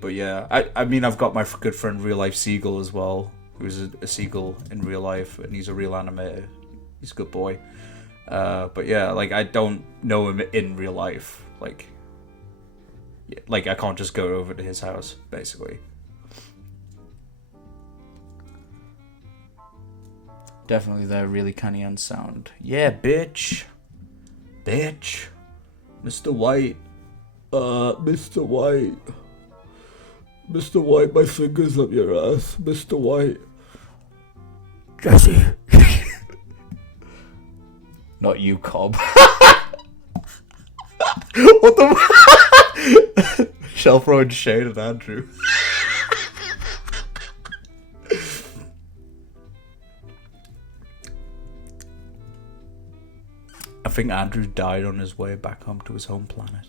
But yeah, I mean, I've got my good friend Real Life Seagull as well, who's a seagull in real life, and he's a real animator. He's a good boy. But yeah, like, I don't know him in real life. Like I can't just go over to his house, basically. Definitely that really canny end sound. Yeah, bitch. Bitch. Mr. White. Mr. White. Mr. White, my finger's up your ass. Mr. White. Jesse. Not you, Cobb. What the... Shell throwing shade at Andrew. I think Andrew died on his way back home to his home planet.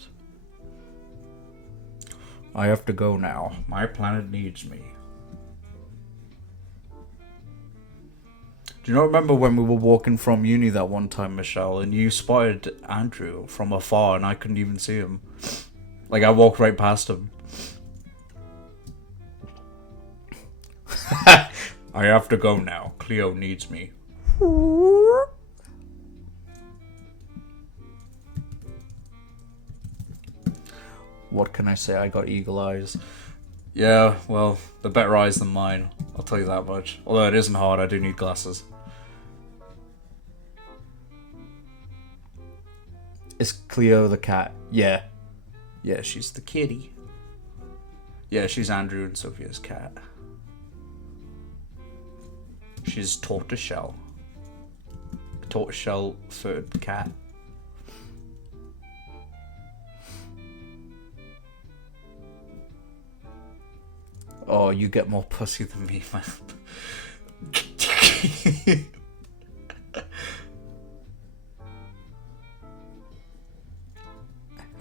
I have to go now. My planet needs me. Do you not remember when we were walking from uni that one time, Michelle, and you spotted Andrew from afar and I couldn't even see him? Like, I walked right past him. I have to go now. Cleo needs me. What can I say? I got eagle eyes. Yeah, well, they're better eyes than mine. I'll tell you that much. Although it isn't hard, I do need glasses. Is Cleo the cat? Yeah. Yeah, she's the kitty. Yeah, she's Andrew and Sophia's cat. She's tortoiseshell. A tortoiseshell-furred cat. Oh, you get more pussy than me, man.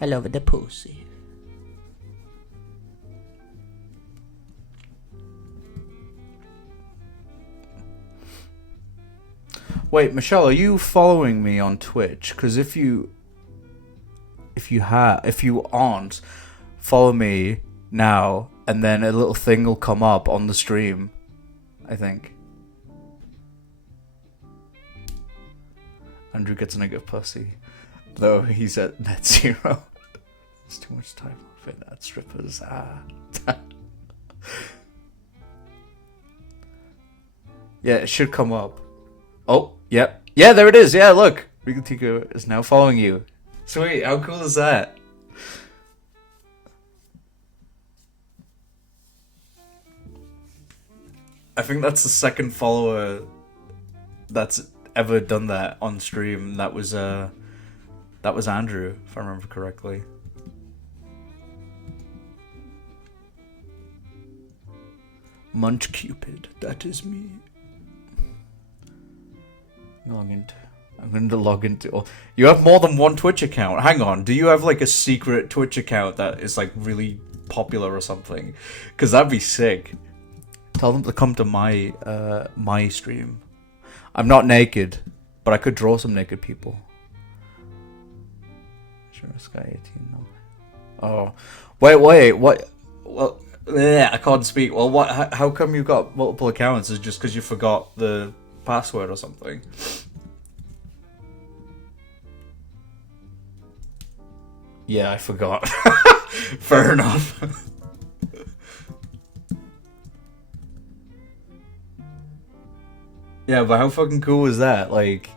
I love the pussy. Wait, Michelle, are you following me on Twitch? Because if you aren't, follow me now, and then a little thing will come up on the stream, I think. Andrew gets a negative pussy, though he's at net zero. There's too much time off it at strippers. Yeah, it should come up. Oh, yep. Yeah, there it is. Yeah, look. Rigotico is now following you. Sweet, how cool is that? I think that's the second follower that's ever done that on stream. That was Andrew, if I remember correctly. Munch Cupid, that is me. I'm going to log into... You have more than one Twitch account. Hang on, do you have like a secret Twitch account that is like really popular or something? Because that'd be sick. Tell them to come to my stream. I'm not naked, but I could draw some naked people. Sure, Sky 18 number. Oh, wait, what? Well, I can't speak. Well, what? How come you've got multiple accounts? Is it just because you forgot the password or something? Yeah, I forgot. Fair enough. Yeah, but how fucking cool is that? Like,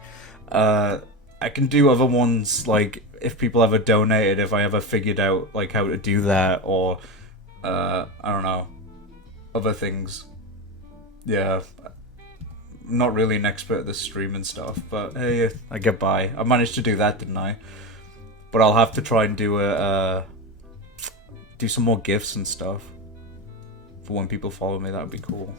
uh, I can do other ones, like, if people ever donated, if I ever figured out, like, how to do that, or, I don't know, other things. Yeah, not really an expert at this streaming stuff, but hey, I get by. I managed to do that, didn't I? But I'll have to try and do some more gifts and stuff for when people follow me. That would be cool.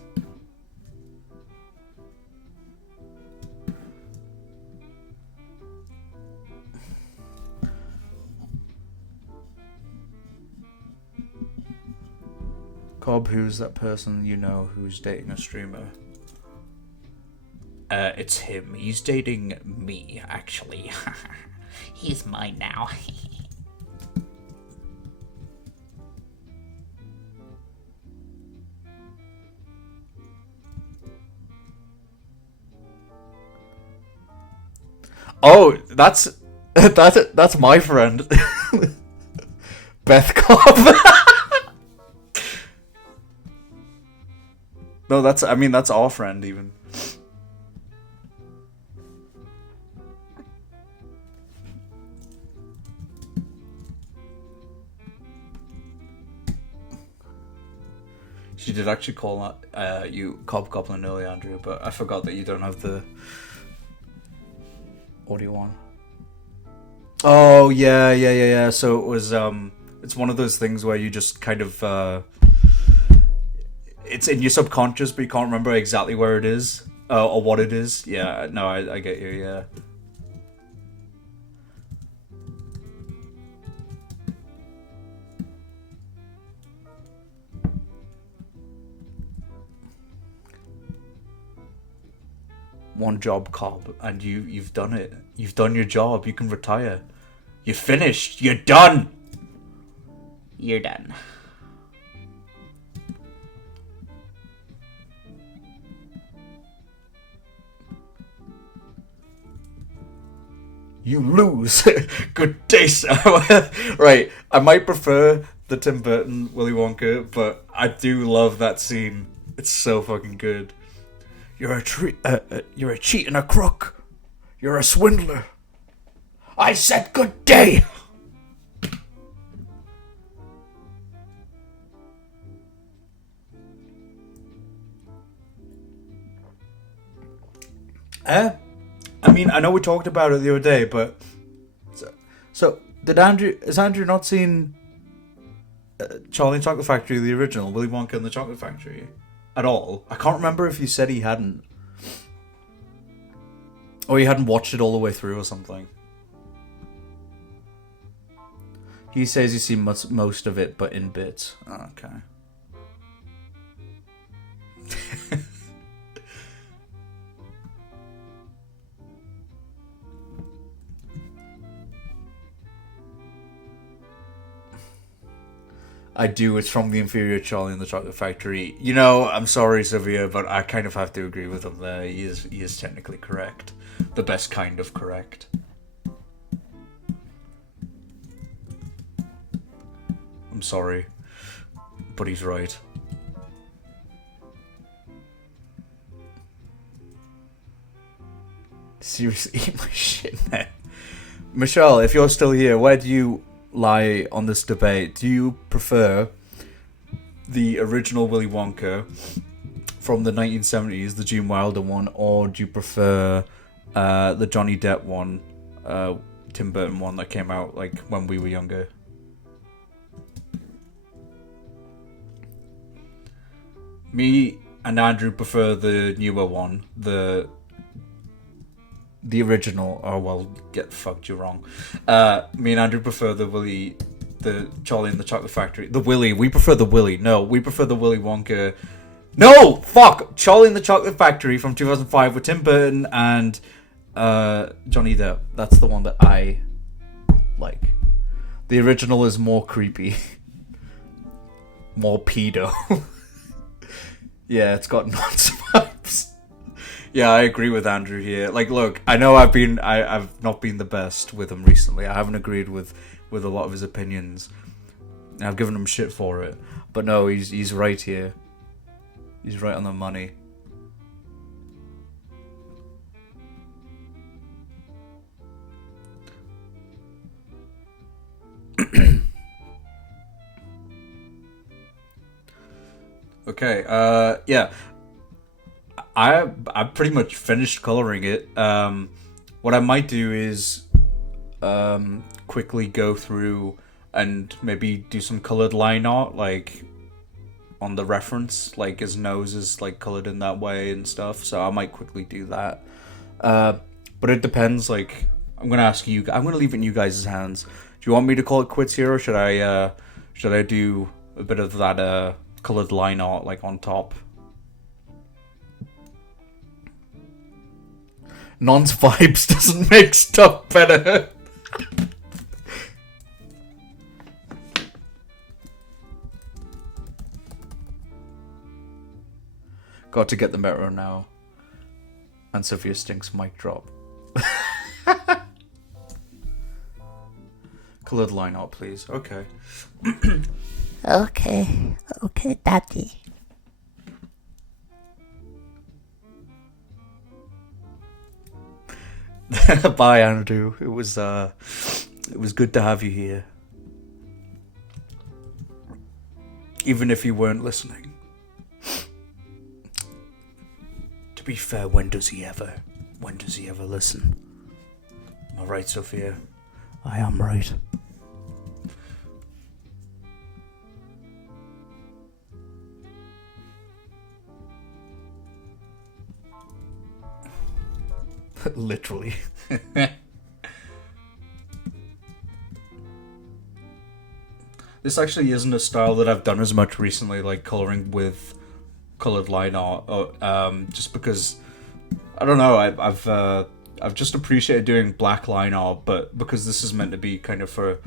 Cobb, who's that person you know who's dating a streamer? It's him. He's dating me, actually. He's mine now. Oh, that's my friend, Beth Cobb. No, that's our friend even. She did actually call you Cobb Goblin earlier, Andrew, but I forgot that you don't have the audio on. Oh yeah. So it was it's one of those things where you just kind of it's in your subconscious, but you can't remember exactly where it is or what it is. Yeah, no, I get you. Yeah. One job, Cobb, and you've done it. You've done your job. You can retire. You're finished. You're done. You're done. You lose. Good day, sir. Right, I might prefer the Tim Burton Willy Wonka, but I do love that scene. It's so fucking good. You're a cheat and a crook. You're a swindler. I said good day. I mean, I know we talked about it the other day, but so has Andrew not seen Charlie and the Chocolate Factory, the original Willy Wonka and the Chocolate Factory at all? I can't remember if you said he hadn't, or he hadn't watched it all the way through or something. He says he's seen most of it, but in bits. Oh, okay. I do. It's from the inferior Charlie and the Chocolate Factory. You know, I'm sorry, Sylvia, but I kind of have to agree with him there. He is technically correct. The best kind of correct. I'm sorry, but he's right. Seriously, eat my shit, man. Michelle, if you're still here, where do you lie on this debate? Do you prefer the original Willy Wonka from the 1970s, the Gene Wilder one, or do you prefer the Johnny Depp one, Tim Burton one that came out like when we were younger? Me and Andrew prefer the newer one, the original. Oh well, get fucked. You're wrong. Me and Andrew prefer the Charlie and the Chocolate Factory. The Willy. We prefer the Willy. No, we prefer the Willy Wonka. No, fuck. Charlie and the Chocolate Factory from 2005 with Tim Burton and Johnny Depp. That's the one that I like. The original is more creepy, more pedo. Yeah, it's got nonce vibes. Yeah, I agree with Andrew here. Like, look, I know I've not been the best with him recently. I haven't agreed with a lot of his opinions. And I've given him shit for it. But no, he's right here. He's right on the money. Okay. Yeah. I pretty much finished coloring it. What I might do is quickly go through and maybe do some colored line art, like on the reference, like his nose is like colored in that way and stuff. So I might quickly do that. But it depends. Like I'm gonna ask you. I'm gonna leave it in you guys' hands. Do you want me to call it quits here, or should I do a bit of that colored line art like on top? Non's vibes doesn't make stuff better. Got to get the mirror now. And Sophia Stinks mic drop. Colored line art, please. Okay. Okay, Daddy. Bye, Andrew. It was good to have you here. Even if you weren't listening. To be fair, when does he ever listen? Am I right, Sophia? I am right. Literally. This actually isn't a style that I've done as much recently, like coloring with colored line art, just because I don't know. I've just appreciated doing black line art, but because this is meant to be kind of for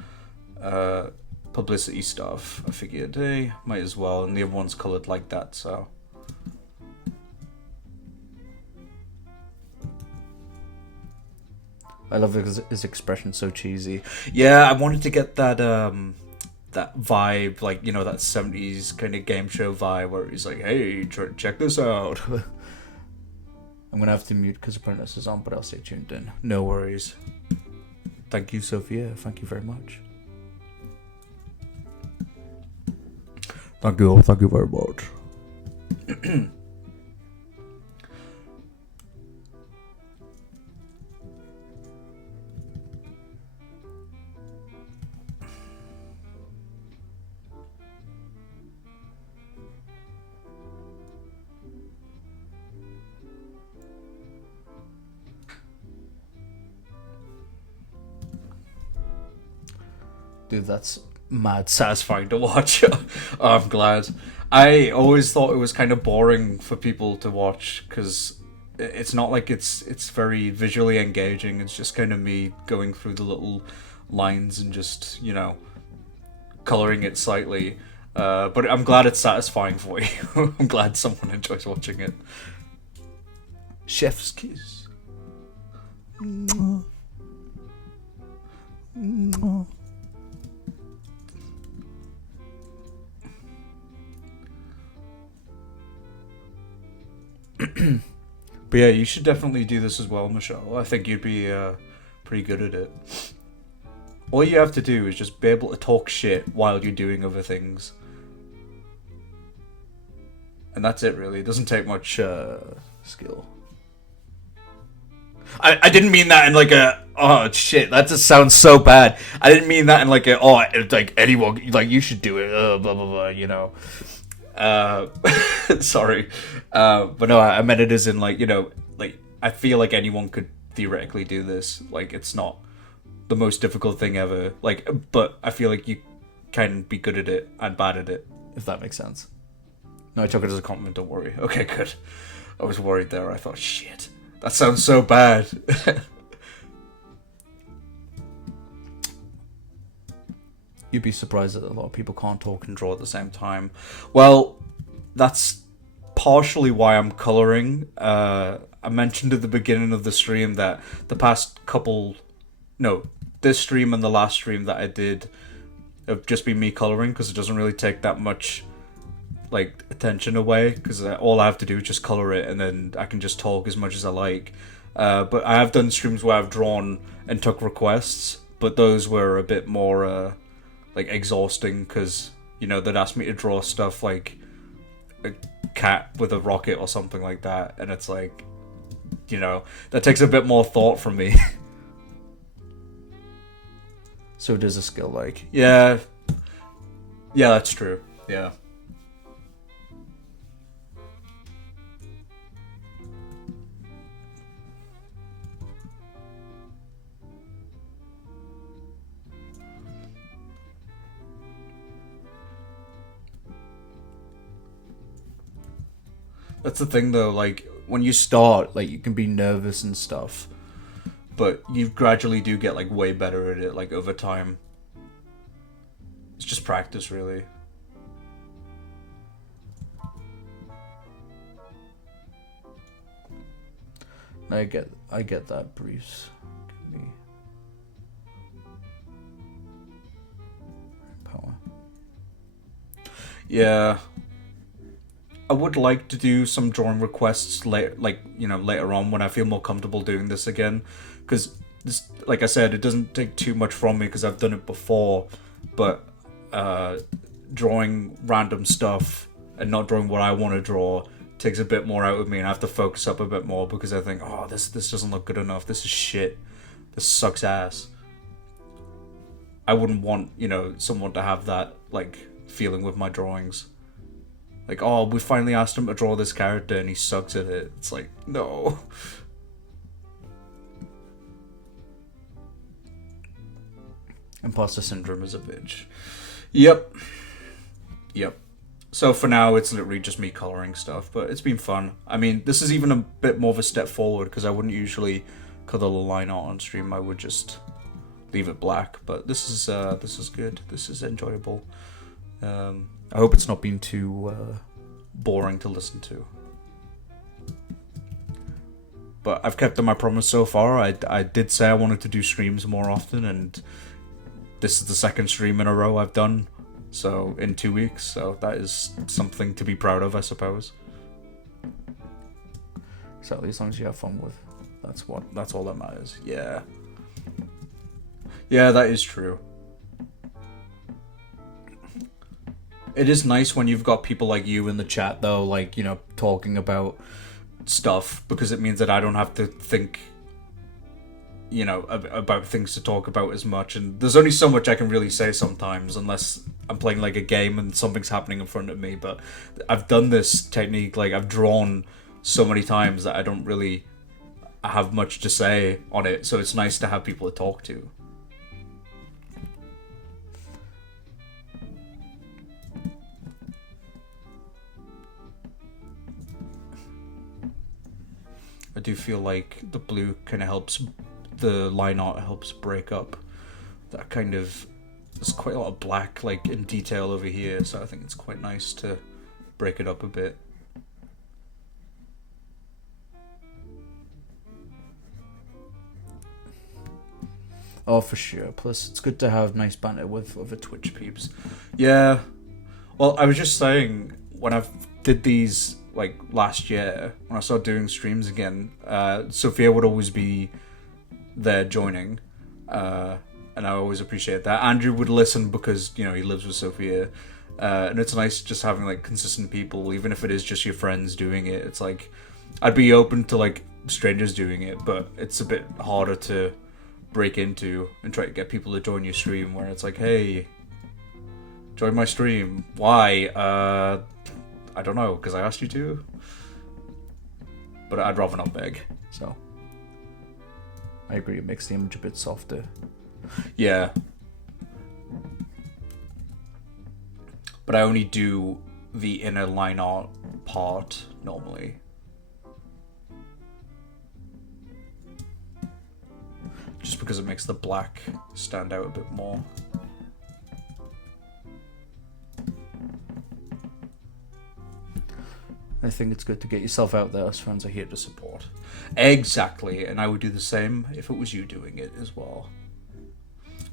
publicity stuff, I figured, hey, might as well. And the other one's colored like that, so. I love his expression, so cheesy. Yeah, I wanted to get that that vibe, like, you know, that 70s kind of game show vibe where he's like, hey, check this out. I'm gonna have to mute because Apprentice is on, but I'll stay tuned in. No worries. Thank you, Sophia. Thank you very much. Thank you very much. Dude, that's mad satisfying to watch. Oh, I'm glad. I always thought it was kind of boring for people to watch because it's not like it's very visually engaging. It's just kind of me going through the little lines and just, you know, coloring it slightly. But I'm glad it's satisfying for you. I'm glad someone enjoys watching it. Chef's kiss. But yeah, you should definitely do this as well, Michelle. I think you'd be pretty good at it. All you have to do is just be able to talk shit while you're doing other things. And that's it, really. It doesn't take much skill. I didn't mean that in like a, oh shit, that just sounds so bad. I didn't mean that in like a, oh, like anyone, like you should do it, blah, blah, blah, you know. Sorry. But no, I meant it as in like, you know, like I feel like anyone could theoretically do this. Like it's not the most difficult thing ever. Like, but I feel like you can be good at it and bad at it, if that makes sense. No, I took it as a compliment, don't worry. Okay, good. I was worried there. I thought, shit, that sounds so bad. You'd be surprised that a lot of people can't talk and draw at the same time. Well, that's partially why I'm coloring. I mentioned at the beginning of the stream that the past couple... No, this stream and the last stream that I did have just been me coloring, because it doesn't really take that much like attention away, because all I have to do is just color it and then I can just talk as much as I like. But I have done streams where I've drawn and took requests, but those were a bit more... like exhausting, because, you know, they'd ask me to draw stuff like a cat with a rocket or something like that, and it's like, you know, that takes a bit more thought from me. So it is a skill, like, yeah, that's true, yeah. That's the thing though, like, when you start, like, you can be nervous and stuff, but you gradually do get, like, way better at it, like, over time. It's just practice, really. I get that, Bruce. Give me power. Yeah. I would like to do some drawing requests later, like, you know, later on when I feel more comfortable doing this again, because this, like I said, it doesn't take too much from me because I've done it before, but drawing random stuff and not drawing what I want to draw takes a bit more out of me, and I have to focus up a bit more because I think, oh, this doesn't look good enough. This is shit. This sucks ass. I wouldn't want, you know, someone to have that, like, feeling with my drawings. Like, oh, we finally asked him to draw this character and he sucks at it. It's like, no. Imposter syndrome is a bitch. Yep. So for now, it's literally just me coloring stuff, but it's been fun. I mean, this is even a bit more of a step forward because I wouldn't usually color the line art on stream. I would just leave it black, but this is good. This is enjoyable. I hope it's not been too boring to listen to. But I've kept to my promise so far. I did say I wanted to do streams more often, and this is the second stream in a row I've done, so in 2 weeks, so that is something to be proud of, I suppose. Exactly, as long as you have fun with, that's all that matters. Yeah, that is true. It is nice when you've got people like you in the chat, though, like, you know, talking about stuff, because it means that I don't have to think, you know, about things to talk about as much, and there's only so much I can really say sometimes, unless I'm playing, like, a game and something's happening in front of me, but I've done this technique, like, I've drawn so many times that I don't really have much to say on it, so it's nice to have people to talk to. I do feel like the blue kind of helps, the line art helps break up that kind of, there's quite a lot of black, like, in detail over here, so I think it's quite nice to break it up a bit. Oh, for sure. Plus, it's good to have nice banter with other Twitch peeps. Yeah. Well, I was just saying, when I did these, like, last year, when I started doing streams again, Sophia would always be there joining, and I always appreciate that. Andrew would listen because, you know, he lives with Sophia, and it's nice just having, like, consistent people, even if it is just your friends doing it. It's like, I'd be open to, like, strangers doing it, but it's a bit harder to break into and try to get people to join your stream, where it's like, hey, join my stream. Why? I don't know, because I asked you to. But I'd rather not beg, so. I agree, it makes the image a bit softer. Yeah. But I only do the inner line art part, normally. Just because it makes the black stand out a bit more. I think it's good to get yourself out there, as fans are here to support. Exactly, and I would do the same if it was you doing it as well.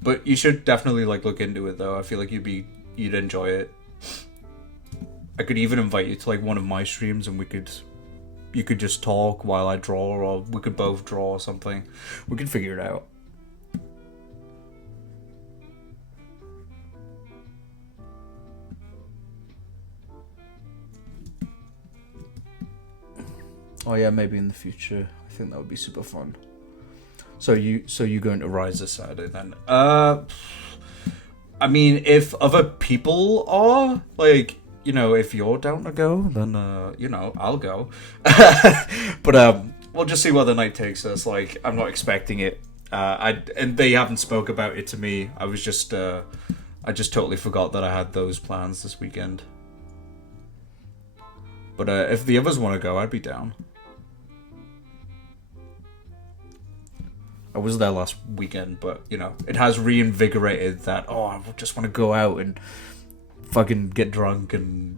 But you should definitely, like, look into it, though. I feel like you'd enjoy it. I could even invite you to, like, one of my streams, and you could just talk while I draw, or we could both draw or something. We could figure it out. Oh yeah, maybe in the future. I think that would be super fun. So you going to Rise this Saturday then? I mean, if other people are like, if you're down to go, then I'll go. But we'll just see where the night takes us. Like, I'm not expecting it. And they haven't spoke about it to me. I just totally forgot that I had those plans this weekend. But if the others want to go, I'd be down. I was there last weekend, but, it has reinvigorated that, I just want to go out and fucking get drunk and,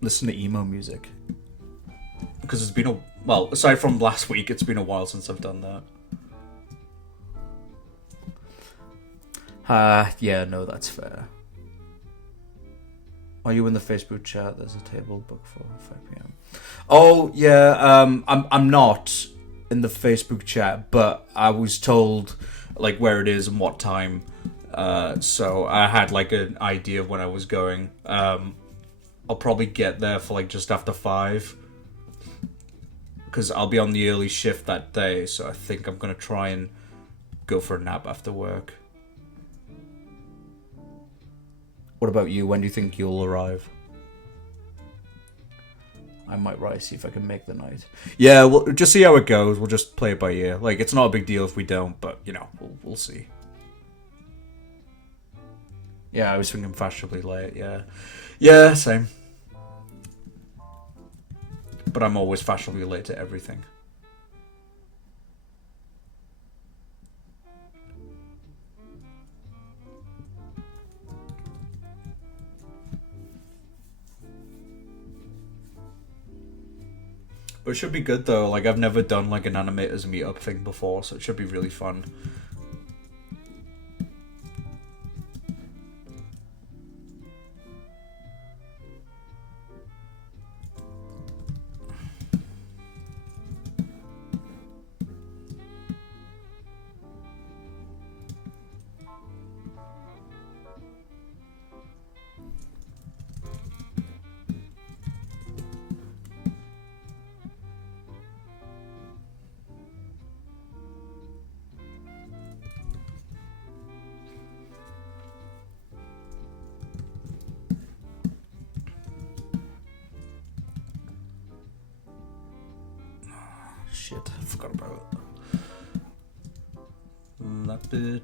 listen to emo music. Because it's been aside from last week, it's been a while since I've done that. Yeah, no, that's fair. Are you in the Facebook chat? There's a table booked for 5 p.m. Oh yeah, I'm not in the Facebook chat, but I was told like where it is and what time. So I had like an idea of when I was going. I'll probably get there for like just after 5, because I'll be on the early shift that day. So I think I'm gonna try and go for a nap after work. What about you? When do you think you'll arrive? I might see if I can make the night. Yeah, we'll just see how it goes. We'll just play it by ear. Like, it's not a big deal if we don't, but, we'll see. Yeah, I was thinking fashionably late, yeah. Yeah, same. But I'm always fashionably late to everything. But it should be good though. Like, I've never done like an animators meetup thing before, so it should be really fun. Shit, I forgot about that bit.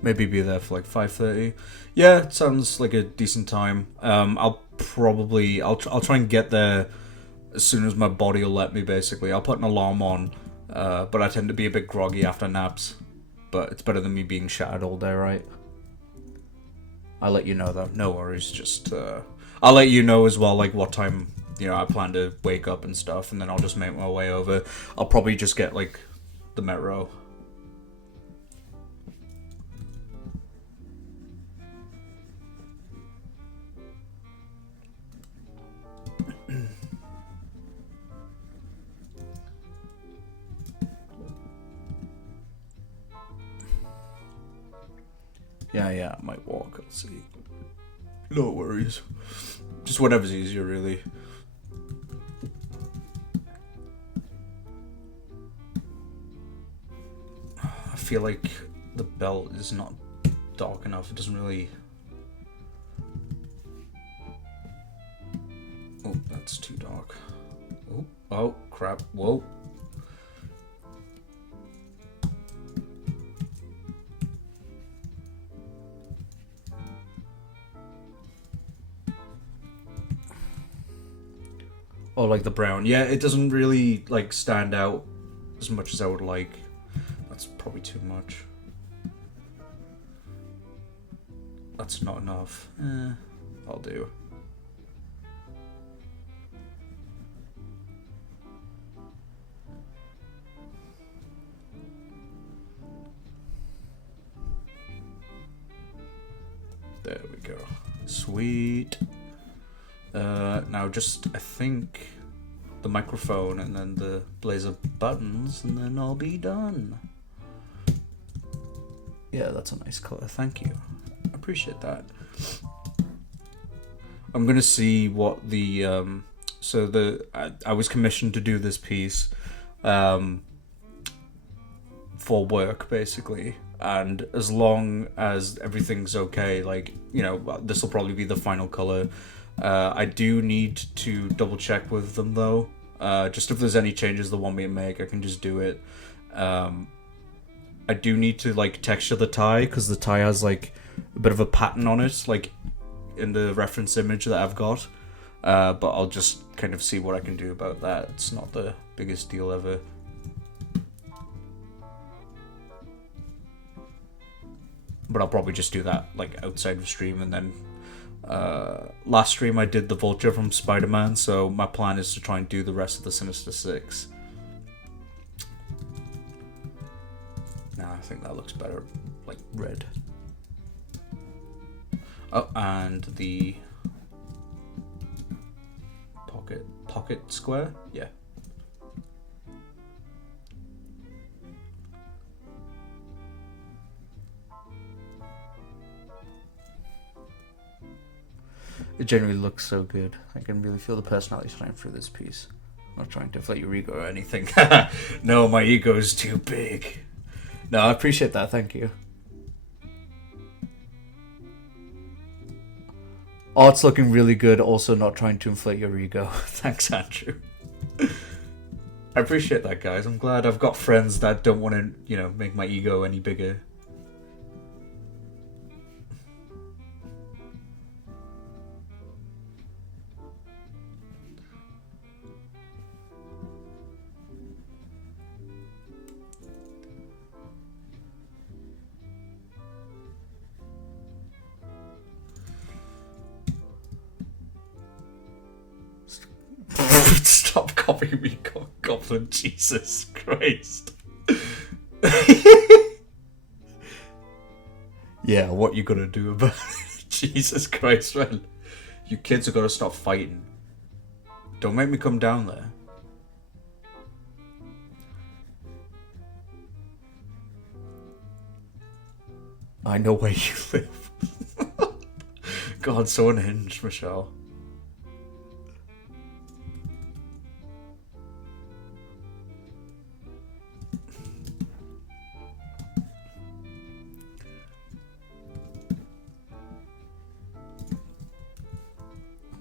Maybe be there for like 5:30. Yeah, it sounds like a decent time. I'll try and get there as soon as my body will let me. Basically, I'll put an alarm on, but I tend to be a bit groggy after naps. But it's better than me being shattered all day, right? I'll let you know though. No worries. Just I'll let you know as well, like what time I plan to wake up and stuff, and then I'll just make my way over. I'll probably just get like the metro. Yeah, I might walk, I'll see. No worries. Just whatever's easier, really. I feel like the belt is not dark enough. It doesn't really... Oh, that's too dark. Oh, crap. Whoa. Oh, like the brown. Yeah, it doesn't really, like, stand out as much as I would like. That's probably too much. That's not enough. I'll do. Sweet. Now just, I think, the microphone and then the blazer buttons, and then I'll be done. Yeah, that's a nice color. Thank you. I appreciate that. I'm gonna see what the I was commissioned to do this piece for work, basically, and as long as everything's okay, like, you know, this will probably be the final color. I do need to double check with them though, just if there's any changes they want me to make, I can just do it. I do need to like texture the tie, because the tie has like a bit of a pattern on it, like in the reference image that I've got, but I'll just kind of see what I can do about that. It's not the biggest deal ever. But I'll probably just do that like outside of stream, and then last stream I did the Vulture from Spider-Man, so my plan is to try and do the rest of the Sinister Six. Nah, I think that looks better, like red. Oh, and the pocket square, yeah. It generally looks so good. I can really feel the personality shine through this piece. I'm not trying to inflate your ego or anything. No, my ego is too big. No, I appreciate that. Thank you. Art's looking really good. Also, not trying to inflate your ego. Thanks, Andrew. I appreciate that, guys. I'm glad I've got friends that don't want to, you know, make my ego any bigger. Stop copying me, Goblin. Jesus Christ. Yeah, what you gonna do about it? Jesus Christ, man. You kids are gonna stop fighting. Don't make me come down there. I know where you live. God, so unhinged, Michelle.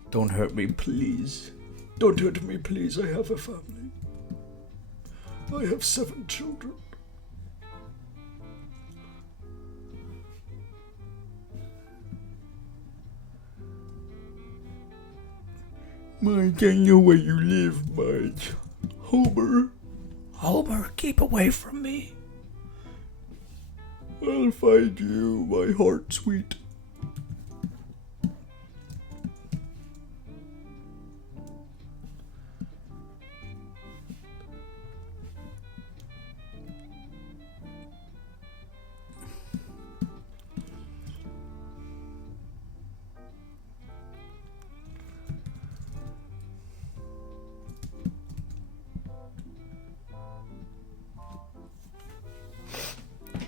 Don't hurt me, please. Don't hurt me, please. I have a family. I have 7 children. Mike, I know where you live, Mike. Homer. Homer, keep away from me. I'll find you, my heart sweet.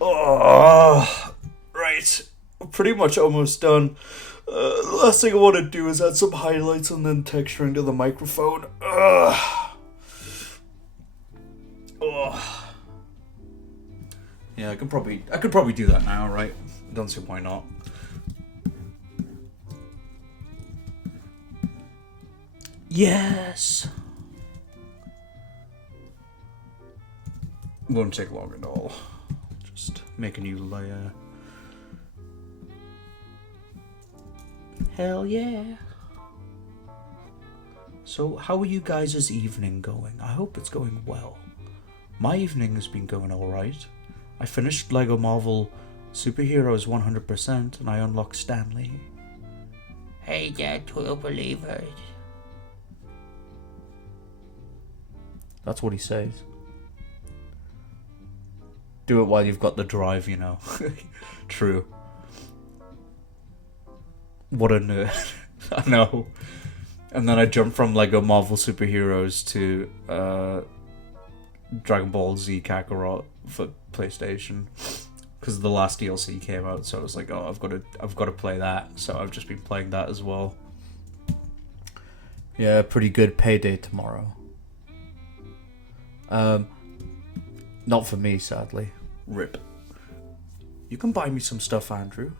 Oh, right. Pretty much almost done. The last thing I want to do is add some highlights and then texturing to the microphone. Oh. Yeah, I could probably do that now, right? Don't see why not. Yes. Won't take long at all. Just make a new layer. Hell yeah. So, how are you guys' evening going? I hope it's going well. My evening has been going alright. I finished LEGO Marvel Superheroes 100% and I unlocked Stanley. Hey there, true believers. That's what he says. Do it while you've got the drive, you know. True. What a nerd. I know. And then I jumped from Lego Marvel superheroes to Dragon Ball Z Kakarot for PlayStation, because the last DLC came out. So I was like, oh, I've got to play that. So I've just been playing that as well. Yeah, pretty good payday tomorrow. Not for me, sadly. Rip. You can buy me some stuff, Andrew.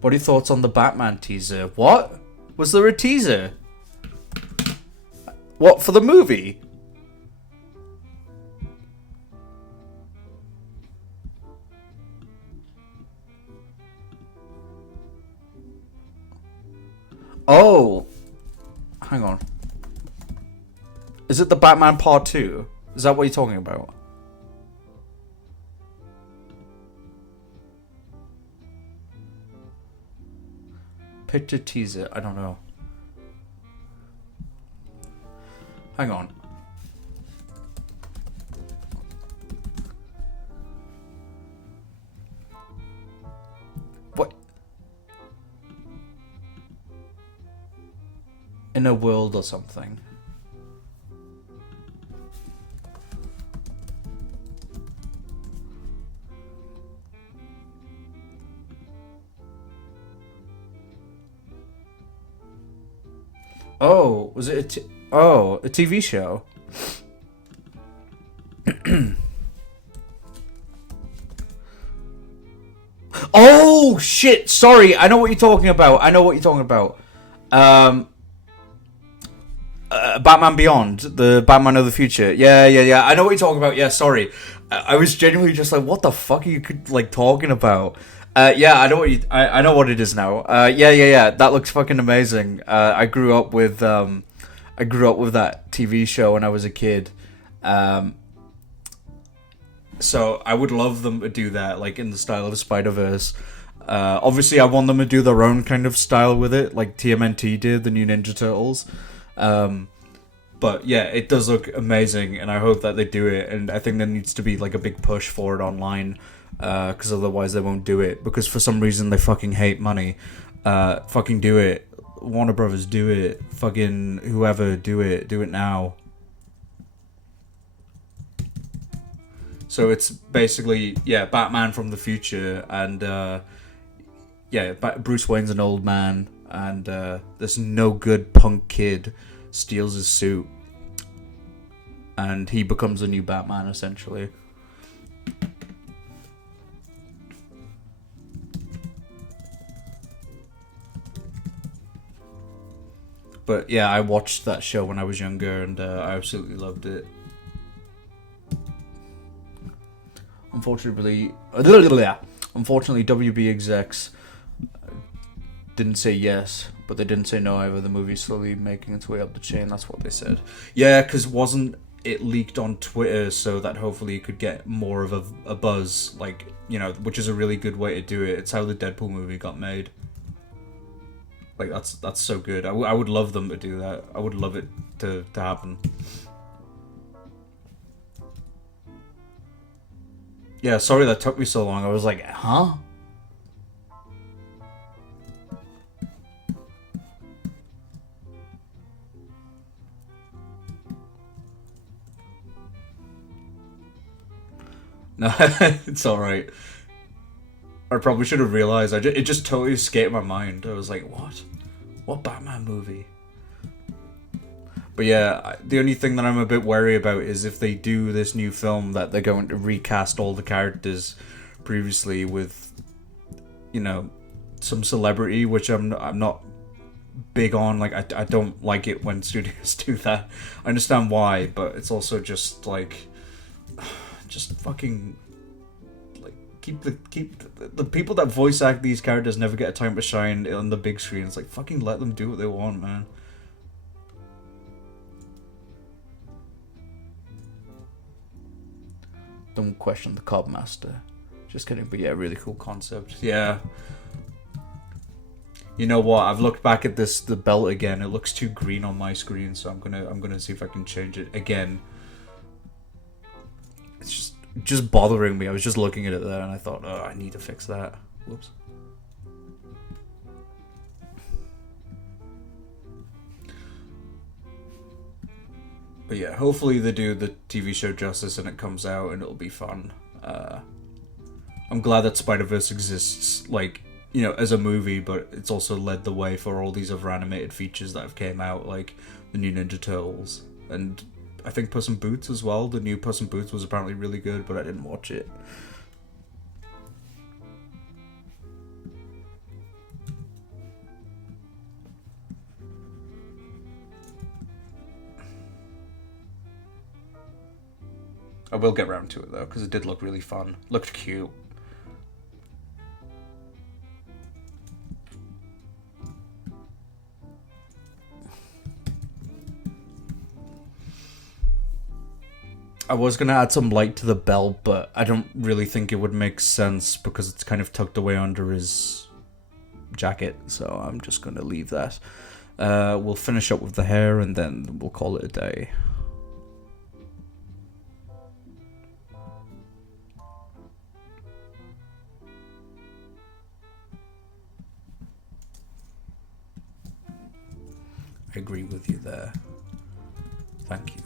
What are your thoughts on the Batman teaser? What? Was there a teaser? What, for the movie? Oh. Hang on. Is it the Batman Part 2? Is that what you're talking about? Picture teaser. I don't know. Hang on. What? In a world or something. Oh, was it a TV show? Oh shit! Sorry, I know what you're talking about. Batman Beyond, the Batman of the Future. Yeah. I know what you're talking about. Yeah, sorry. I was genuinely just like, what the fuck are you like talking about? Yeah, I know what it is now. Yeah. That looks fucking amazing. I grew up with that TV show when I was a kid. So I would love them to do that, like in the style of Spider-Verse. Obviously, I want them to do their own kind of style with it, like TMNT did, the new Ninja Turtles. But yeah, it does look amazing, and I hope that they do it. And I think there needs to be like a big push for it online, because otherwise they won't do it. Because for some reason they fucking hate money. Fucking do it, Warner Brothers, do it. Fucking whoever, do it now. So it's basically, yeah, Batman from the future, and Bruce Wayne's an old man, and this no good punk kid steals his suit, and he becomes a new Batman, essentially. But yeah, I watched that show when I was younger, and I absolutely loved it. Unfortunately, WB execs didn't say yes, but they didn't say no either. The movie's slowly making its way up the chain. That's what they said. Yeah, because wasn't it leaked on Twitter so that hopefully it could get more of a buzz, like, you know, which is a really good way to do it. It's how the Deadpool movie got made. Like, that's so good. I would love them to do that. I would love it to happen. Yeah, sorry that took me so long. I was like, huh? No, it's alright. I probably should have realized. It just totally escaped my mind. I was like, what? What Batman movie? But yeah, the only thing that I'm a bit wary about is if they do this new film that they're going to recast all the characters previously with, you know, some celebrity, which I'm not big on. Like, I don't like it when studios do that. I understand why, but it's also just like, just fucking, like, keep the people that voice act these characters never get a time to shine on the big screen. It's like, fucking let them do what they want, man. Don't question the Cob Master. Just kidding, but yeah, really cool concept. Yeah. You know what? I've looked back at the belt again. It looks too green on my screen, so I'm gonna see if I can change it again. It's just bothering me. I was just looking at it there, and I thought, oh, I need to fix that. Whoops. But yeah, hopefully they do the TV show justice and it comes out and it'll be fun. I'm glad that Spider-Verse exists, like, you know, as a movie, but it's also led the way for all these other animated features that have came out, like the new Ninja Turtles, and I think Puss in Boots as well. The new Puss in Boots was apparently really good, but I didn't watch it. I will get around to it though, because it did look really fun. Looked cute. I was going to add some light to the belt, but I don't really think it would make sense because it's kind of tucked away under his jacket, so I'm just going to leave that. We'll finish up with the hair and then we'll call it a day. I agree with you there. Thank you.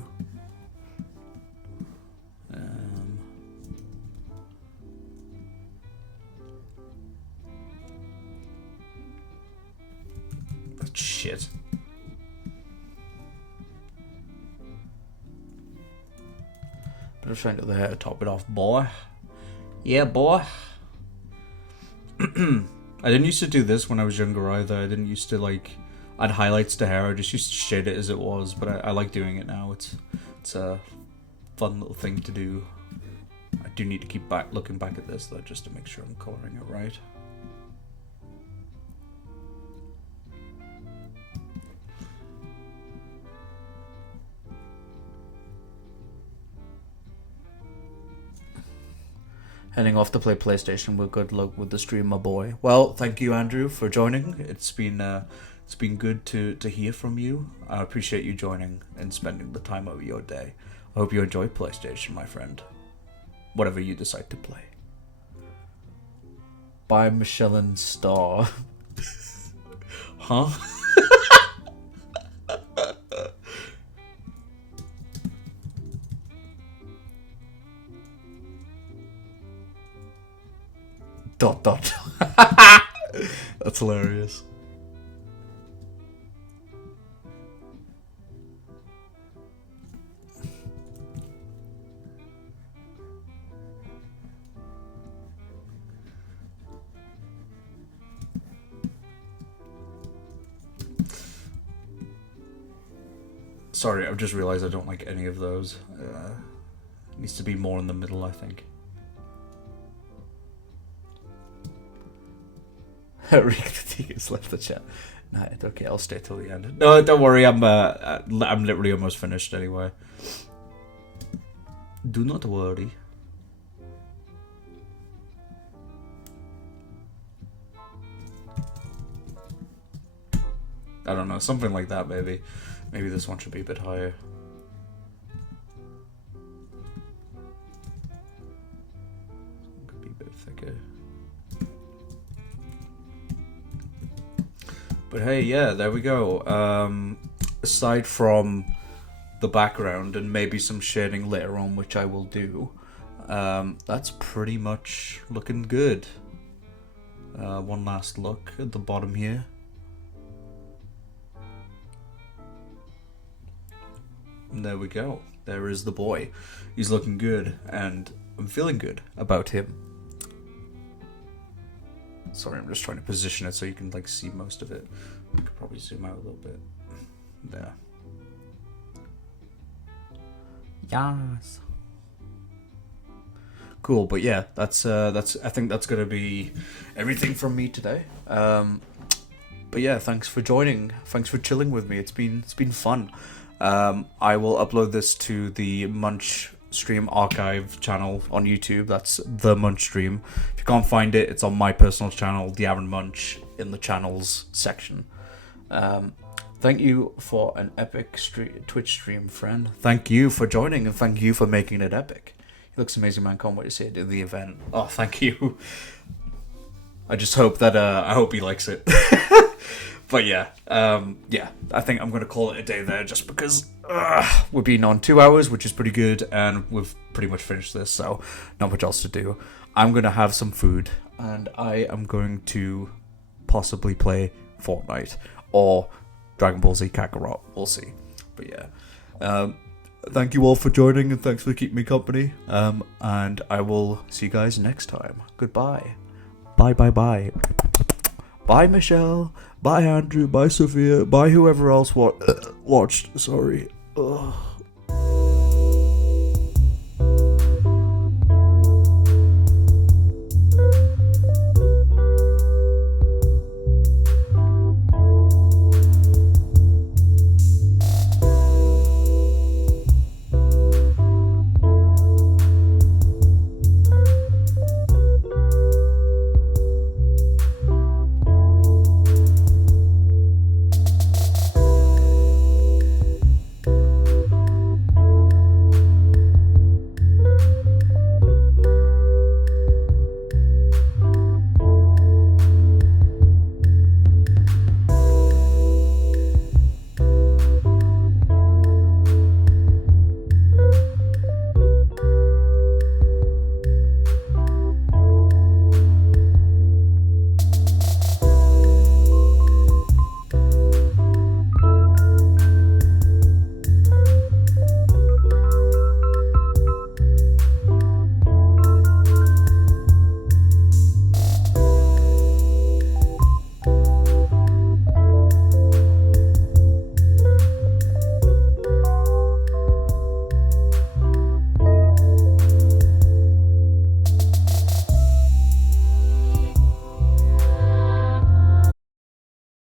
Shit. Bit of trying to the hair, top it off, boy. Yeah, boy. I didn't used to do this when I was younger either. I didn't used to like add highlights to hair. I just used to shade it as it was, but I like doing it now. It's a fun little thing to do. I do need to keep looking back at this though, just to make sure I'm coloring it right. Heading off to play PlayStation with good luck with the stream, my boy. Well, thank you, Andrew, for joining. It's been good to hear from you. I appreciate you joining and spending the time of your day. I hope you enjoy PlayStation, my friend. Whatever you decide to play. By Michelin Star. Huh? Dot. That's hilarious. Sorry, I've just realized I don't like any of those. It needs to be more in the middle, I think. Rick the Tigers left the chat. Nah, it's okay. I'll stay till the end. No, don't worry. I'm literally almost finished anyway. Do not worry. I don't know, something like that. Maybe this one should be a bit higher. Could be a bit thicker. But hey, yeah, there we go. Aside from the background and maybe some shading later on, which I will do, that's pretty much looking good. One last look at the bottom here. And there we go. There is the boy. He's looking good, and I'm feeling good about him. Sorry, I'm just trying to position it so you can like see most of it. I could probably zoom out a little bit. There. Yes. Cool, but yeah, that's I think that's gonna be everything from me today. But yeah, thanks for joining. Thanks for chilling with me. It's been fun. I will upload this to the Munch Stream archive channel on YouTube. That's the Munch Stream. If you can't find it, it's on my personal channel, The Aaron Munch, in the channels section. Thank you for an epic Twitch stream, friend. Thank you for joining, and thank you for making it epic. He looks amazing, man. Can't wait to see it in the event. Oh, thank you. I just hope that I hope he likes it. But yeah, I think I'm gonna call it a day there, just because we've been on 2 hours, which is pretty good, and we've pretty much finished this, so not much else to do. I'm gonna have some food, and I am going to possibly play Fortnite or Dragon Ball Z Kakarot. We'll see. But yeah, thank you all for joining, and thanks for keeping me company. And I will see you guys next time. Goodbye. Bye, bye, bye. Bye, Michelle. Bye, Andrew. Bye, Sophia. Bye, whoever else watched. Sorry. Ugh.